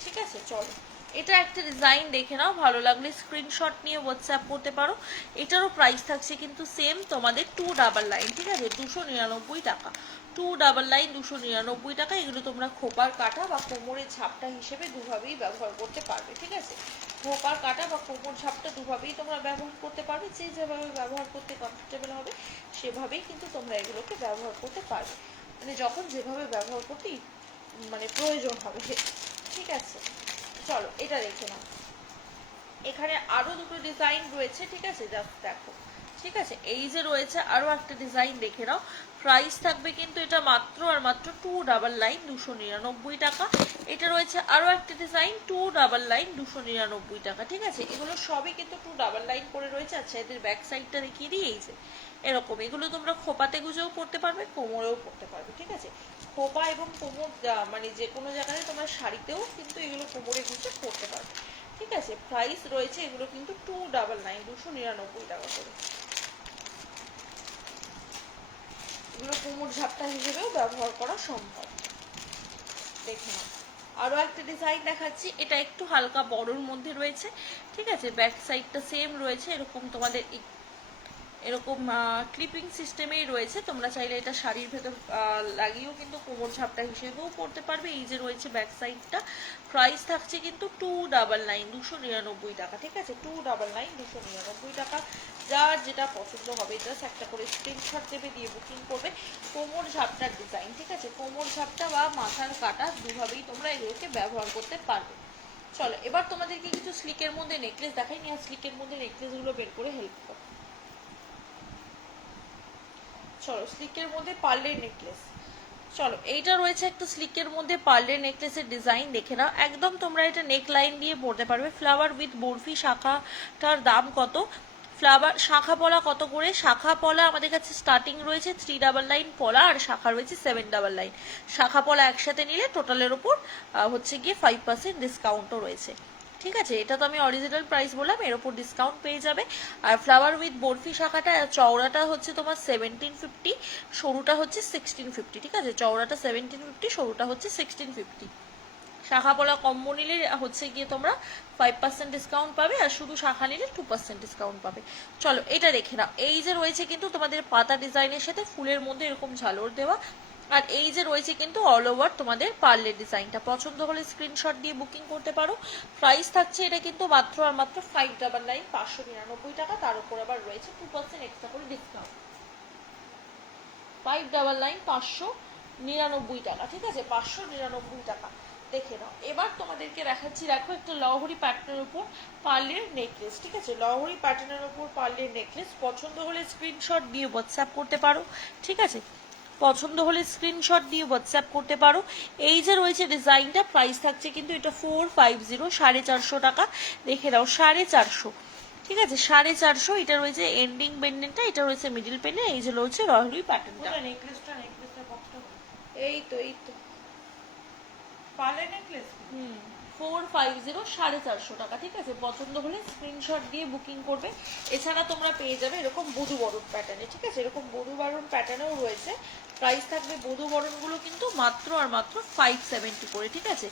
ঠিক আছে। চলো এটা একটা ডিজাইন দেখে নাও, ভালো লাগলে স্ক্রিনশট নিয়ে হোয়াটসঅ্যাপ করতে পারো। এটারও প্রাইস থাকছে কিন্তু সেম তোমাদের 299, ঠিক আছে, 299 টাকা। 299, 299 টাকা। এগুলো তোমরা খোপার কাটা বা কোমরের ছাপটা হিসেবে দুভাবেই ব্যবহার করতে পারবে, ঠিক আছে। খোপার কাটা বা কোমর ছাপটা দুভাবেই তোমরা ব্যবহার করতে পারবে। যে যেভাবে ব্যবহার করতে কমফোর্টেবল হবে সেভাবেই কিন্তু তোমরা এগুলোকে ব্যবহার করতে পারবে, মানে যখন যেভাবে ব্যবহার করতে মানে প্রয়োজন হবে, ঠিক আছে। চলো এটা দেখে নাও। এখানে আরো দুটো ডিজাইন রয়েছে, ঠিক আছে, জাস্ট দেখো, ঠিক আছে। এই যে রয়েছে আরো একটা ডিজাইন দেখে নাও। প্রাইস থাকবে কিন্তু এটা মাত্র আর মাত্র 299 299 টাকা। এটা রয়েছে আরো একটা ডিজাইন 299 299 টাকা, ঠিক আছে। এগুলো সবই কিন্তু 299 করে রয়েছে। আচ্ছা এদের ব্যাক সাইডটা দেখিয়ে দিই, এই যে এরকম, এগুলো তোমরা খোপাতে গুজেও পড়তে পারবে, কোমরেও পড়তে পারবে, ঠিক আছে। খোপা এবং কোমর মানে যে কোনো জায়গায় তোমরা শাড়িতেও কিন্তু এগুলো কোমরে গুজে পড়তে পারবে, ঠিক আছে। প্রাইস রয়েছে এগুলো কিন্তু 299 299 টাকা করে। এগুলো কোমর ঝাপটা হিসেবেও ব্যবহার করা সম্ভব। দেখে নাও আরো একটা ডিজাইন দেখাচ্ছি, এটা একটু হালকা বড়র মধ্যে রয়েছে, ঠিক আছে। ব্যাক সাইডটা সেম রয়েছে, এরকম তোমাদের এরকম ক্লিপিং সিস্টেমেই রয়েছে। তোমরা চাইলে এটা শাড়ির ভেতর লাগিয়েও কিন্তু কোমর ঝাপটা হিসেবেও পড়তে পারবে। এই যে রয়েছে ব্যাক সাইডটা। প্রাইস থাকছে কিন্তু 299 299 টাকা, ঠিক আছে। 299 299 টাকা। যার যেটা পছন্দ হবে জাস্ট একটা করে স্ক্রিনশট দেবে, দিয়ে বুকিং করবে। কোমর ঝাপটার ডিজাইন, ঠিক আছে। কোমর ঝাপটা বা মাথার কাটা দুভাবেই তোমরা এগুলোকে ব্যবহার করতে পারবে। চলো এবার তোমাদেরকে কিছু স্লিকের মধ্যে নেকলেস দেখাই নিয়ে, স্লিকের মধ্যে নেকলেসগুলো বের করে হেল্প করো। চলো স্লিকের মধ্যে পার্লের নেকলেস। চলো এইটা রয়েছে একটা স্লিকের মধ্যে পার্লের নেকলেসের ডিজাইন, দেখে নাও। একদম তোমরা এটা নেক লাইন দিয়ে পড়তে পারবে। Flower with barfi. শাখাটার দাম কত? ফ্লাওয়ার শাখা পলা কত করে? শাখা পলা আমাদের কাছে স্টার্টিং রয়েছে 399 পলা, আর শাখা রয়েছে 799। শাখা পলা একসাথে নিলে টোটালের উপর হচ্ছে গিয়ে 5% ডিসকাউন্টও রয়েছে, ঠিক আছে। এটা তো আমি অরিজিনাল প্রাইস বললাম, এর উপর ডিসকাউন্ট পেয়ে যাবে। আর ফ্লাওয়ার উইথ বরফি শাখাটা চওড়াটা হচ্ছে তোমার 1750, সরুটা হচ্ছে 1650, ঠিক আছে। চওড়াটা 1750, সরুটা হচ্ছে 1650। শাখা পলা কম্বো নিলে হচ্ছে গিয়ে তোমরা 5% ডিসকাউন্ট পাবে, আর শুধু শাখা নিলে 2% ডিসকাউন্ট পাবে। চলো এটা দেখে নাও। এই যে রয়েছে কিন্তু তোমাদের পাতা ডিজাইনের সাথে ফুলের মধ্যে এরকম ঝালর দেওয়া, আর এই যে রয়েছে কিন্তু অল ওভার তোমাদের পার্লের ডিজাইনটা। পছন্দ হলে স্ক্রিনশট দিয়ে বুকিং করতে পারো। প্রাইস থাকছে এটা কিন্তু মাত্র আর মাত্র 599 599 টাকা। তার উপর আবার রয়েছে 2% এক্সট্রা করে ডিসকাউন্ট। 599 599 টাকা, ঠিক আছে। 599 টাকা। দেখে নাও এবার তোমাদেরকে দেখাচ্ছি, দেখো একটা লহরি প্যাটার্নের উপর পার্লের নেকলেস, ঠিক আছে। লহরি প্যাটার্নের উপর পার্লের নেকলেস। পছন্দ হলে স্ক্রিনশট দিয়ে হোয়াটসঅ্যাপ করতে পারো, ঠিক আছে। পছন্দ হলে স্ক্রিনশট দিয়ে হোয়াটসঅ্যাপ করতে পারো। এই যে রয়েছে ডিজাইনটা, প্রাইস থাকছে কিন্তু এটা 450 450 টাকা। দেখে নাও 450, ঠিক আছে। 450। এটা রয়েছে এন্ডিং পেন্ডেন্টটা, এটা রয়েছে মিডল পেন্ডেন্ট, এই যে রয়েছে লহরি প্যাটার্নটা। নেকলেসটা কতটা? এই তো পার্লের নেকলেস। 450 450 টাকা, ঠিক আছে। পছন্দ হলে স্ক্রিনশট দিয়ে বুকিং করবে। এছাড়া তোমরা পেয়ে যাবে এরকম বধূ বরণ প্যাটার্নে, ঠিক আছে। এরকম বধূ বরণ প্যাটার্নেও রয়েছে। প্রাইস থাকবে বধূ বরণগুলো কিন্তু মাত্র আর মাত্র 570 করে, ঠিক আছে।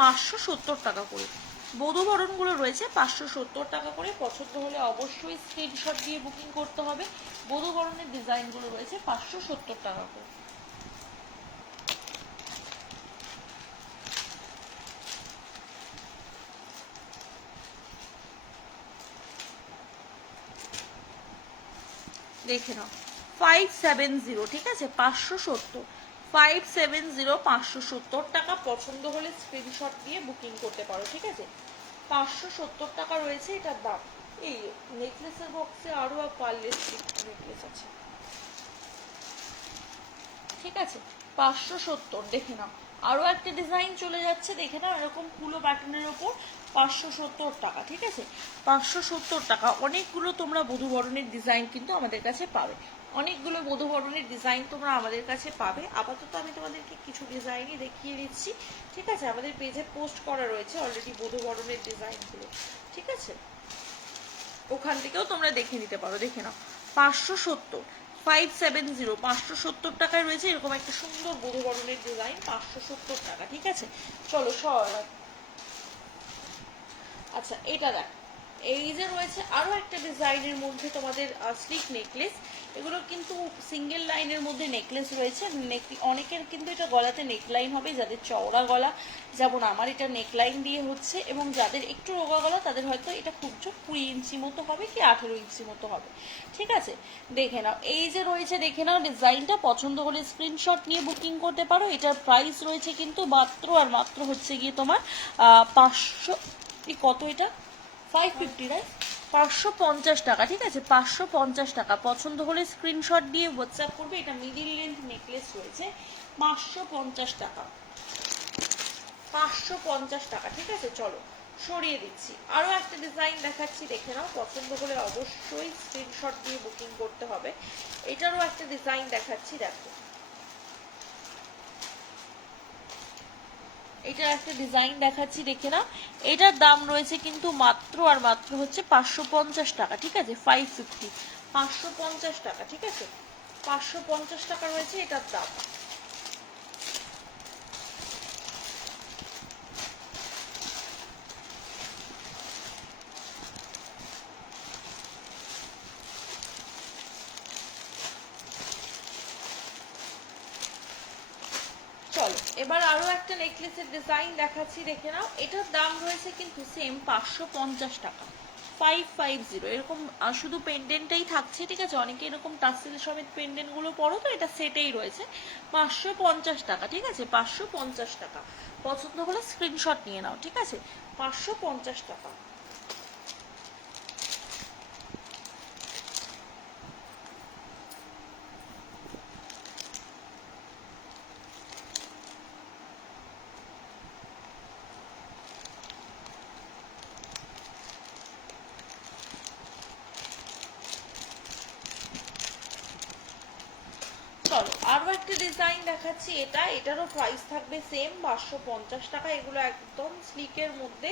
570 টাকা করে বধূ বরণগুলো রয়েছে, 570 টাকা করে। পছন্দ হলে অবশ্যই স্ক্রিনশট দিয়ে বুকিং করতে হবে। বধূ বরণের ডিজাইনগুলো রয়েছে 570 টাকা করে। দেখে নাও 570, ঠিক আছে। 570 570 570 টাকা। পছন্দ হলে স্ক্রিনশট দিয়ে বুকিং করতে পারো, ঠিক আছে। 570 টাকা রয়েছে এটার দাম। এই নেকলেসের বক্সে আরো পার্লের নেকলেস আছে, ঠিক আছে। 570। দেখে নাও আরো একটা ডিজাইন চলে যাচ্ছে, দেখে নাও এরকম কুলো প্যাটার্নের উপর 570 টাকা, ঠিক আছে। 570 টাকা। অনেকগুলো তোমরা বধূ বরণের ডিজাইন কিন্তু আমাদের কাছে পাবে। অনেকগুলো বধূ বরণের ডিজাইন তোমরা আমাদের কাছে পাবে। আপাতত আমি তোমাদেরকে কিছু ডিজাইনই দেখিয়ে দিচ্ছি, ঠিক আছে। আমাদের পেজে পোস্ট করা রয়েছে অলরেডি বধূ বরণের ডিজাইনগুলো, ঠিক আছে। ওখান থেকেও তোমরা দেখে নিতে পারো। দেখে নাও 570 570 570 টাকায় রয়েছে এরকম একটা সুন্দর বধূ বরণের ডিজাইন, 570 টাকা, ঠিক আছে। চলো আচ্ছা এটা দেখ। এই যে রয়েছে আরো একটা ডিজাইনের মধ্যে তোমাদের স্লিক নেকলেস। এগুলো কিন্তু সিঙ্গেল লাইনের মধ্যে নেকলেস রয়েছে। অনেকের কিন্তু এটা গলাতে নেকলাইন হবে, যাদের চওড়া গলা, যেমন আমার এটা নেকলাইন দিয়ে হচ্ছে, এবং যাদের একটু রোগা গলা তাদের হয়তো এটা খুব জোর 20 ইঞ্চি মতো হবে কি 18 ইঞ্চি মতো হবে, ঠিক আছে। দেখে নাও এই যে রয়েছে, দেখে নাও ডিজাইনটা। পছন্দ হলে স্ক্রিনশট নিয়ে বুকিং করতে পারো। এটার প্রাইস রয়েছে কিন্তু মাত্র আর মাত্র হচ্ছে গিয়ে তোমার 500 কত, এটা 550, রাইট? 550 টাকা, ঠিক আছে 550 টাকা। পছন্দ হলে স্ক্রিনশট দিয়ে হোয়াটসঅ্যাপ করবে। এটা মিডিল লেন্থ নেকলেস রয়েছে, 550 টাকা, 550 টাকা, ঠিক আছে। চলো সরিয়ে দিচ্ছি, আরো একটা ডিজাইন দেখাচ্ছি, দেখে নাও। পছন্দ হলে অবশ্যই স্ক্রিনশট দিয়ে বুকিং করতে হবে। এটারও একটা ডিজাইন দেখাচ্ছি, দেখো এটা একটা ডিজাইন দেখাচ্ছি, দেখে নাও। এটার দাম রয়েছে কিন্তু মাত্র আর মাত্র হচ্ছে 550 টাকা, ঠিক আছে 550, 550 টাকা, ঠিক আছে 550 টাকা রয়েছে এটার দাম। চলো এবার আরো একটা নেকলেসের ডিজাইন দেখাচ্ছি, দেখে নাও। এটার দাম রয়েছে কিন্তু সেম 550 টাকা, 550। এরকম শুধু পেন্ডেন্টটাই থাকছে, ঠিক আছে। অনেকে এরকম টাসেল সমেত পেন্ডেন্ট গুলো পরো, তো এটা সেটেই রয়েছে 550 টাকা, ঠিক আছে 550 টাকা। পছন্দ হলে স্ক্রিনশট নিয়ে নাও, ঠিক আছে 550 টাকা। চলো আরো একটা ডিজাইন দেখাচ্ছি, এটারও প্রাইস থাকবে সেম 550 টাকা। এগুলো একদম স্লিকের মধ্যে,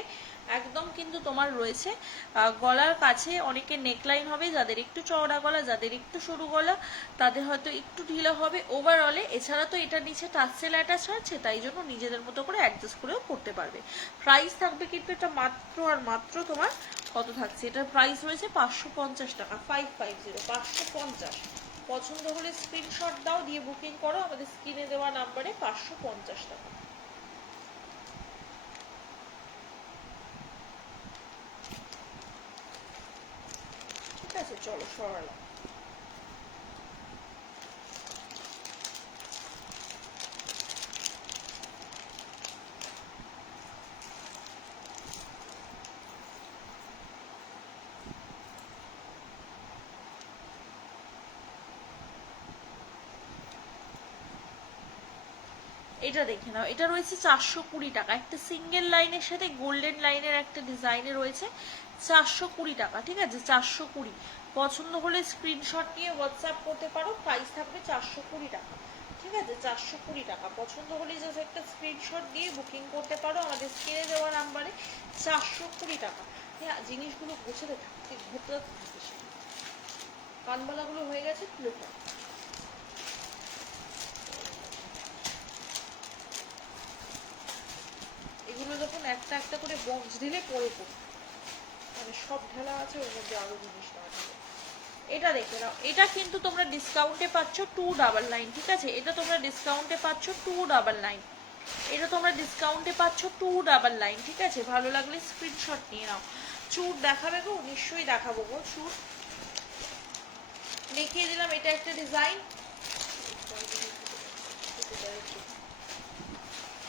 একদম কিন্তু তোমার রয়েছে গলার কাছে অনেকের নেকলাইন হবে, যাদের একটু চওড়া গলা, যাদের একটু সরু গলা, তাদের হয়তো একটু ঢিলা হবে ওভারঅলে। এছাড়া তো এটা নিচে টাসেল অ্যাটাচ আছে, তাই জন্য নিজেদের মতো করে অ্যাডজাস্ট করেও করতে পারবে। প্রাইস থাকবে কিন্তু এটা মাত্র আর মাত্র তোমার কত থাকছে, এটার প্রাইস রয়েছে 550 টাকা, 550, 550। পছন্দ হলে স্ক্রিনশট দাও, দিয়ে বুকিং করো আমাদের স্ক্রিনে দেওয়া নাম্বারে, 550 টাকা। ঠিক আছে চলো সরালাম। এটা দেখে নাও, এটা রয়েছে 420 টাকা। একটা সিঙ্গেল লাইনের সাথে গোল্ডেন লাইনের একটা ডিজাইনে রয়েছে 420 টাকা, ঠিক আছে 420। পছন্দ হলে স্ক্রিনশট নিয়ে হোয়াটসঅ্যাপ করতে পারো, প্রাইস থাকবে 420 টাকা, ঠিক আছে 420 টাকা। পছন্দ হলে জাস্ট একটা স্ক্রিনশট দিয়ে বুকিং করতে পারো আমাদের স্ক্রিনে দেওয়া নাম্বারে, 420 টাকা। হ্যাঁ জিনিসগুলো গোছাতে থাকতে ঘুরতে থাকছে, কানবালাগুলো হয়ে গেছে, তুলে ফেলো। এগুলো যখন একটা একটা করে বক্স দিলে পরে পড়বে, মানে সব ঢালা আছে ওর মধ্যে আরো জিনিস না আছে। এটা দেখে নাও, এটা কিন্তু তোমরা ডিসকাউন্টে পাচ্ছ 299, ঠিক আছে। এটা তোমরা ডিসকাউন্টে পাচ্ছ 299, এটা তোমরা ডিসকাউন্টে পাচ্ছ 299, ঠিক আছে। ভালো লাগলে স্ক্রিনশট নিয়ে নাও। চুর দেখাবে গো, নিশ্চয়ই দেখাবো গো চুর, দেখিয়ে দিলাম। এটা একটা ডিজাইন,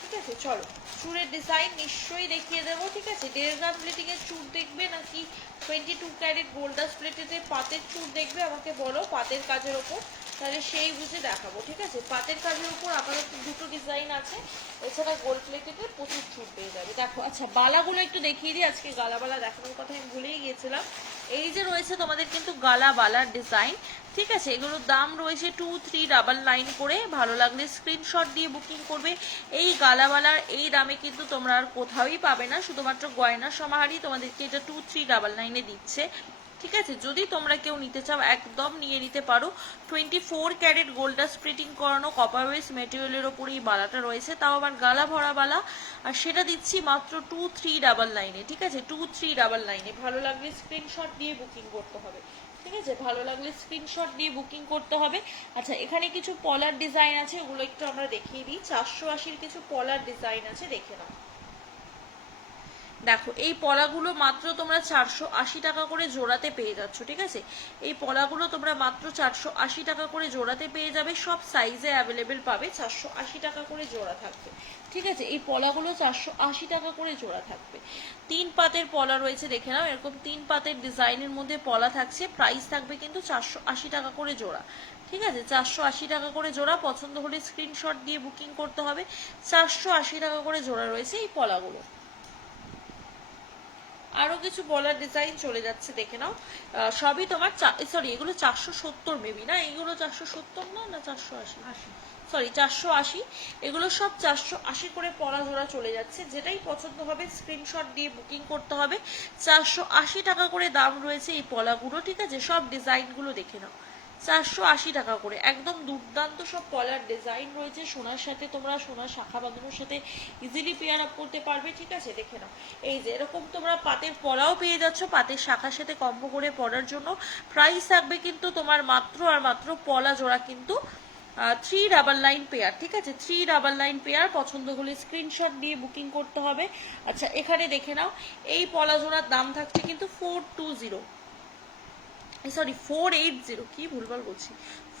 ঠিক আছে। চলো চুরের ডিজাইন নিশ্চয়ই দেখিয়ে দেবো, ঠিক আছে। 1.5 গ্রাম প্লেটিং এর চুর দেখবে নাকি 22 ক্যারেট গোল্ডাস প্লেটেতে পাতের চুর দেখবে আমাকে বলো, পাতের কাজের ওপর, তাহলে সেই বুঝে দেখাবো, ঠিক আছে। পাতের কাজের উপর আপাতত দুটো ডিজাইন আছে, এছাড়া গোল্ড প্লেটেতে প্রচুর চুর পেয়ে যাবে। দেখো আচ্ছা বালাগুলো একটু দেখিয়ে দিই, আজকে গালাবালা দেখানোর কথা আমি ভুলেই গিয়েছিলাম। এই যে রয়েছে তোমাদের কিন্তু গালা বালার ডিজাইন, ঠিক আছে। এগুলোর দাম রয়েছে 2399 করে। ভালো লাগলে স্ক্রিনশট দিয়ে বুকিং করবে। এই গালাবালার এই দামে কিন্তু তোমরা আর কোথাওই পাবে না, শুধুমাত্র গয়না সমাহারই তোমাদেরকে এটা 2399 দিচ্ছে, ঠিক আছে। যদি তোমরা কেউ নিতে চাও একদম নিয়ে নিতে পারো। 24 ক্যারেট গোল্ডাস প্রিন্টিং করানো কপার ওয়েস মেটেরিয়ালের ওপর এই বালাটা রয়েছে, তাও আবার গালা ভরা বালা, আর সেটা দিচ্ছি মাত্র 2399, ঠিক আছে 2399। ভালো লাগলে স্ক্রিনশট দিয়ে বুকিং করতে হবে, ঠিক আছে। ভালো লাগলে স্ক্রিনশট দিয়ে বুকিং করতে হবে। আচ্ছা এখানে কিছু পলার ডিজাইন আছে, ওগুলো একটু আমরা দেখিয়ে দিই। 480 কিছু পলার ডিজাইন আছে, দেখে নাও। দেখো এই পলাগুলো মাত্র তোমরা 480 টাকা করে জোড়াতে পেয়ে যাচ্ছ, ঠিক আছে। এই পলাগুলো তোমরা মাত্র 480 টাকা করে জোড়াতে পেয়ে যাবে, সব সাইজে অ্যাভেলেবেল পাবে, 480 টাকা করে জোড়া থাকবে, ঠিক আছে। এই পলাগুলো 480 টাকা করে জোড়া থাকবে। 3 পাতের পলা রয়েছে, দেখে নাও, এরকম 3 পাতের ডিজাইনের মধ্যে পলা থাকছে, প্রাইস থাকবে কিন্তু 480 টাকা করে জোড়া, ঠিক আছে। 480 টাকা করে জোড়া, পছন্দ হলে স্ক্রিনশট দিয়ে বুকিং করতে হবে। 480 টাকা করে জোড়া রয়েছে এই পলাগুলো। আরো কিছু পলার ডিজাইন চলে যাচ্ছে, দেখে নাও। সবই তোমার সরি, এগুলো 470 মেবি, না এগুলো 470 না, না 480, সরি 480, এগুলো সব 480 করে পলা জোড়া চলে যাচ্ছে। যেটাই পছন্দ হবে স্ক্রিনশট দিয়ে বুকিং করতে হবে। 480 টাকা করে দাম রয়েছে এই পলাগুলো, ঠিক আছে। সব ডিজাইনগুলো দেখে নাও, 480 টাকা করে, একদম দুর্দান্ত সব পলার ডিজাইন রয়েছে। সোনার সাথে তোমরা সোনার শাখা বাঁধানোর সাথে ইজিলি পেয়ার আপ করতে পারবে, ঠিক আছে। দেখে নাও, এই যে এরকম তোমরা পাতের পলাও পেয়ে যাচ্ছ, পাতের শাখার সাথে কম্বো করে পরার জন্য। প্রাইস থাকবে কিন্তু তোমার মাত্র আর মাত্র পলা জোড়া কিন্তু 399 পেয়ার, ঠিক আছে। 399 পেয়ার, পছন্দ হলে স্ক্রিনশট দিয়ে বুকিং করতে হবে। আচ্ছা, এখানে দেখে নাও, এই পলা জোড়ার দাম থাকছে কিন্তু 420, সরি 480, কি ভুলভাল বলছি,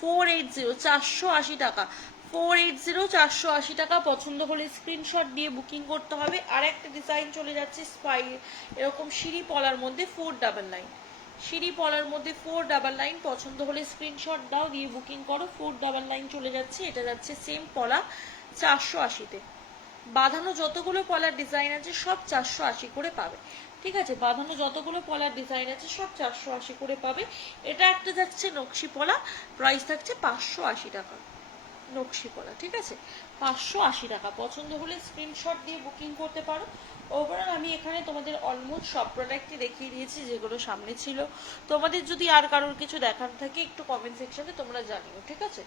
480, 480 টাকা, 480, 480 টাকা। পছন্দ হলে স্ক্রিনশট দিয়ে বুকিং করতে হবে। আর একটা ডিজাইন চলে যাচ্ছে এরকম সিঁড়ি পলার মধ্যে 499, সিঁড়ি পলার মধ্যে 499, পছন্দ হলে স্ক্রিনশট দাও, দিয়ে বুকিং করো। 499 চলে যাচ্ছে, এটা যাচ্ছে সেম পলা 480-তে। বাঁধানো যতগুলো পলার ডিজাইন আছে সব 480 করে পাবে, ঠিক আছে। বাঁধানো যতগুলো পলার ডিজাইন আছে সব 480 করে পাবে। এটা একটা যাচ্ছে নকশি পলা, প্রাইস থাকছে 580 টাকা, নকশি পলা, ঠিক আছে, 580 টাকা। পছন্দ হলে স্ক্রিনশট দিয়ে বুকিং করতে পারো। ওভারঅল আমি এখানে তোমাদের অলমোস্ট সব প্রোডাক্টই দেখিয়ে দিয়েছি যেগুলো সামনে ছিল। তোমাদের যদি আর কারোর কিছু দেখার থাকে একটু কমেন্ট সেকশনে তোমরা জানিও, ঠিক আছে।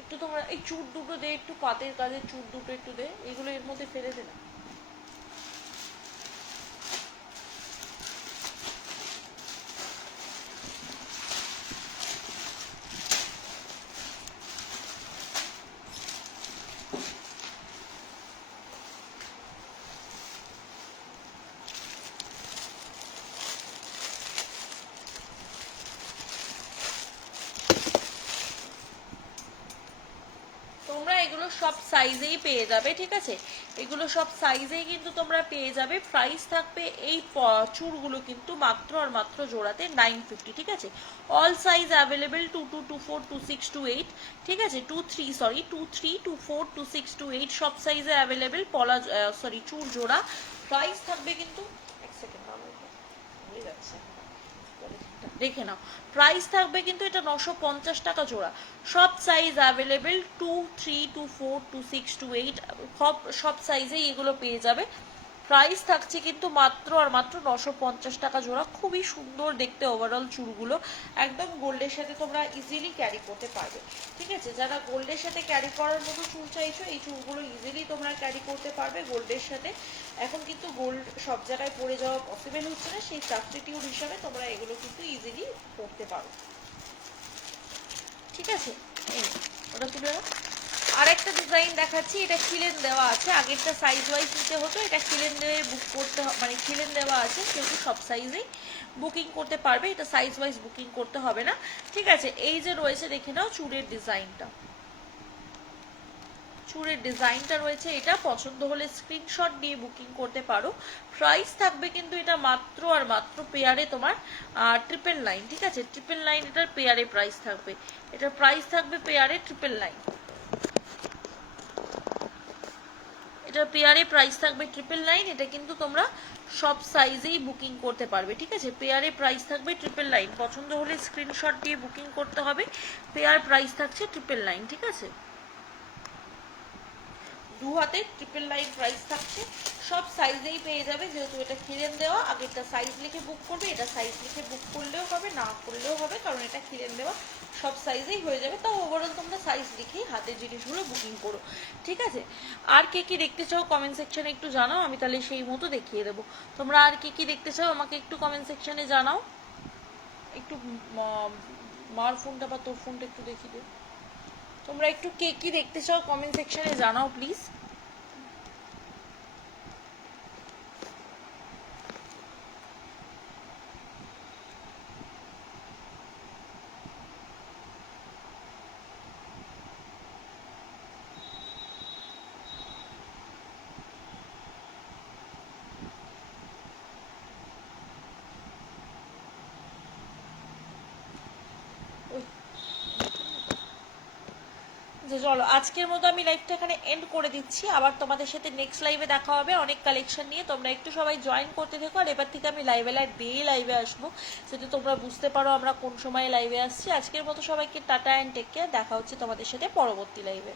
একটু তোমরা এই চুট দুটো দে, একটু পাতের কাজের চুট দুটো একটু দে, এগুলো এর মধ্যে ফেলে দে না। তোমরা এগুলো সব সাইজেই পেয়ে যাবে, ঠিক আছে। এগুলো সব সাইজেই কিন্তু তোমরা পেয়ে যাবে। প্রাইস থাকবে এই চুড়গুলো কিন্তু মাত্র আর মাত্র জোড়াতে 950, ঠিক আছে। অল সাইজ অ্যাভেলেবেল, 22, 24, 26, 28, ঠিক আছে। 23, সরি 23, 24, 26, 28 সব সাইজে অ্যাভেলেবেল পলা সরি চুড় জোড়া। প্রাইস থাকবে কিন্তু, এক সেকেন্ড হয়ে যাচ্ছে, দেখে নাও, প্রাইস থাকবে কিন্তু এটা 950 টাকা জোড়া। সব সাইজ অ্যাভেলেবেল, 2, 3, 24, 26, 28 সব সাইজেই এগুলো পেয়ে যাবে। প্রাইস থাকছে কিন্তু মাত্র আর মাত্র 950 টাকা জোড়া। খুবই সুন্দর দেখতে ওভারঅল চুড়গুলো, একদম গোল্ডের সাথে তোমরা ইজিলি ক্যারি করতে পারবে, ঠিক আছে। যারা গোল্ডের সাথে ক্যারি করার মতো চুল চাইছো, এই চুলগুলো ইজিলি তোমরা ক্যারি করতে পারবে গোল্ডের সাথে। এখন কিন্তু গোল্ড সব জায়গায় পরে যাওয়া পসিবল হচ্ছে না, সেই সাবস্টিটিউট হিসাবে তোমরা এগুলো কিন্তু ইজিলি করতে পারো, ঠিক আছে। এই ওটা তুলে নাও। আর একটা ডিজাইন দেখাচ্ছি, এটা খিলেন দেওয়া আছে, আগেরটা সাইজ ওয়াইজ নিতে হতো, এটা খিলেন দিয়ে বুক করতে মানে খিলেন দেওয়া আছে, কিন্তু সব সাইজেই বুকিং করতে পারবে, এটা সাইজ ওয়াইজ বুকিং করতে হবে না, ঠিক আছে। এই যে রয়েছে দেখে নাও চুড়ের ডিজাইনটা, চুড়ের ডিজাইনটা রয়েছে, এটা পছন্দ হলে স্ক্রিনশট দিয়ে বুকিং করতে পারো। প্রাইস থাকবে কিন্তু এটা মাত্র আর মাত্র পেয়ারে তোমার 999, ঠিক আছে। 999 এটার পেয়ারে প্রাইস থাকবে, এটার প্রাইস থাকবে পেয়ারে 999, এটার পেয়ারে প্রাইস থাকবে 999। এটা কিন্তু তোমরা সব সাইজেই বুকিং করতে পারবে, ঠিক আছে। পেয়ারে প্রাইস থাকবে 999, পছন্দ হলে স্ক্রিনশট দিয়ে বুকিং করতে হবে। পেয়ার প্রাইস থাকছে 999, ঠিক আছে। দু হাতে 999 প্রাইস থাকছে, সব সাইজেই পেয়ে যাবে, যেহেতু এটা খিলেন দেওয়া। আগেরটা সাইজ লিখে বুক করবে, এটা সাইজ লিখে বুক করলেও হবে, না করলেও হবে, কারণ এটা খিলেন দেওয়া, সব সাইজেই হয়ে যাবে। তাও ওভারঅল তোমরা সাইজ লিখেই হাতের জিনিসগুলো বুকিং করো, ঠিক আছে। আর কে কি দেখতে চাও কমেন্ট সেকশনে একটু জানাও, আমি তাহলে সেই মতো দেখিয়ে দেবো। তোমরা আর কি কি দেখতে চাও আমাকে একটু কমেন্ট সেকশনে জানাও। একটু মার ফোনটা বা তোর ফোনটা একটু দেখিয়ে দে। তোমরা একটু কে কি দেখতে চাও কমেন্ট সেকশনে জানাও প্লিজ। যে চলো আজকের মতো আমি লাইভটা এখানে এন্ড করে দিচ্ছি, আবার তোমাদের সাথে নেক্সট লাইভে দেখা হবে অনেক কালেকশন নিয়ে। তোমরা একটু সবাই জয়েন করতে থেকো, আর এবার থেকে আমি লাইভে ডেই লাইভে আসবো, যাতে তোমরা বুঝতে পারো আমরা কোন সময় লাইভে আসছি। আজকের মতো সবাইকে টাটা অ্যান্ড টেক কেয়ার, দেখা হচ্ছে তোমাদের সাথে পরবর্তী লাইভে।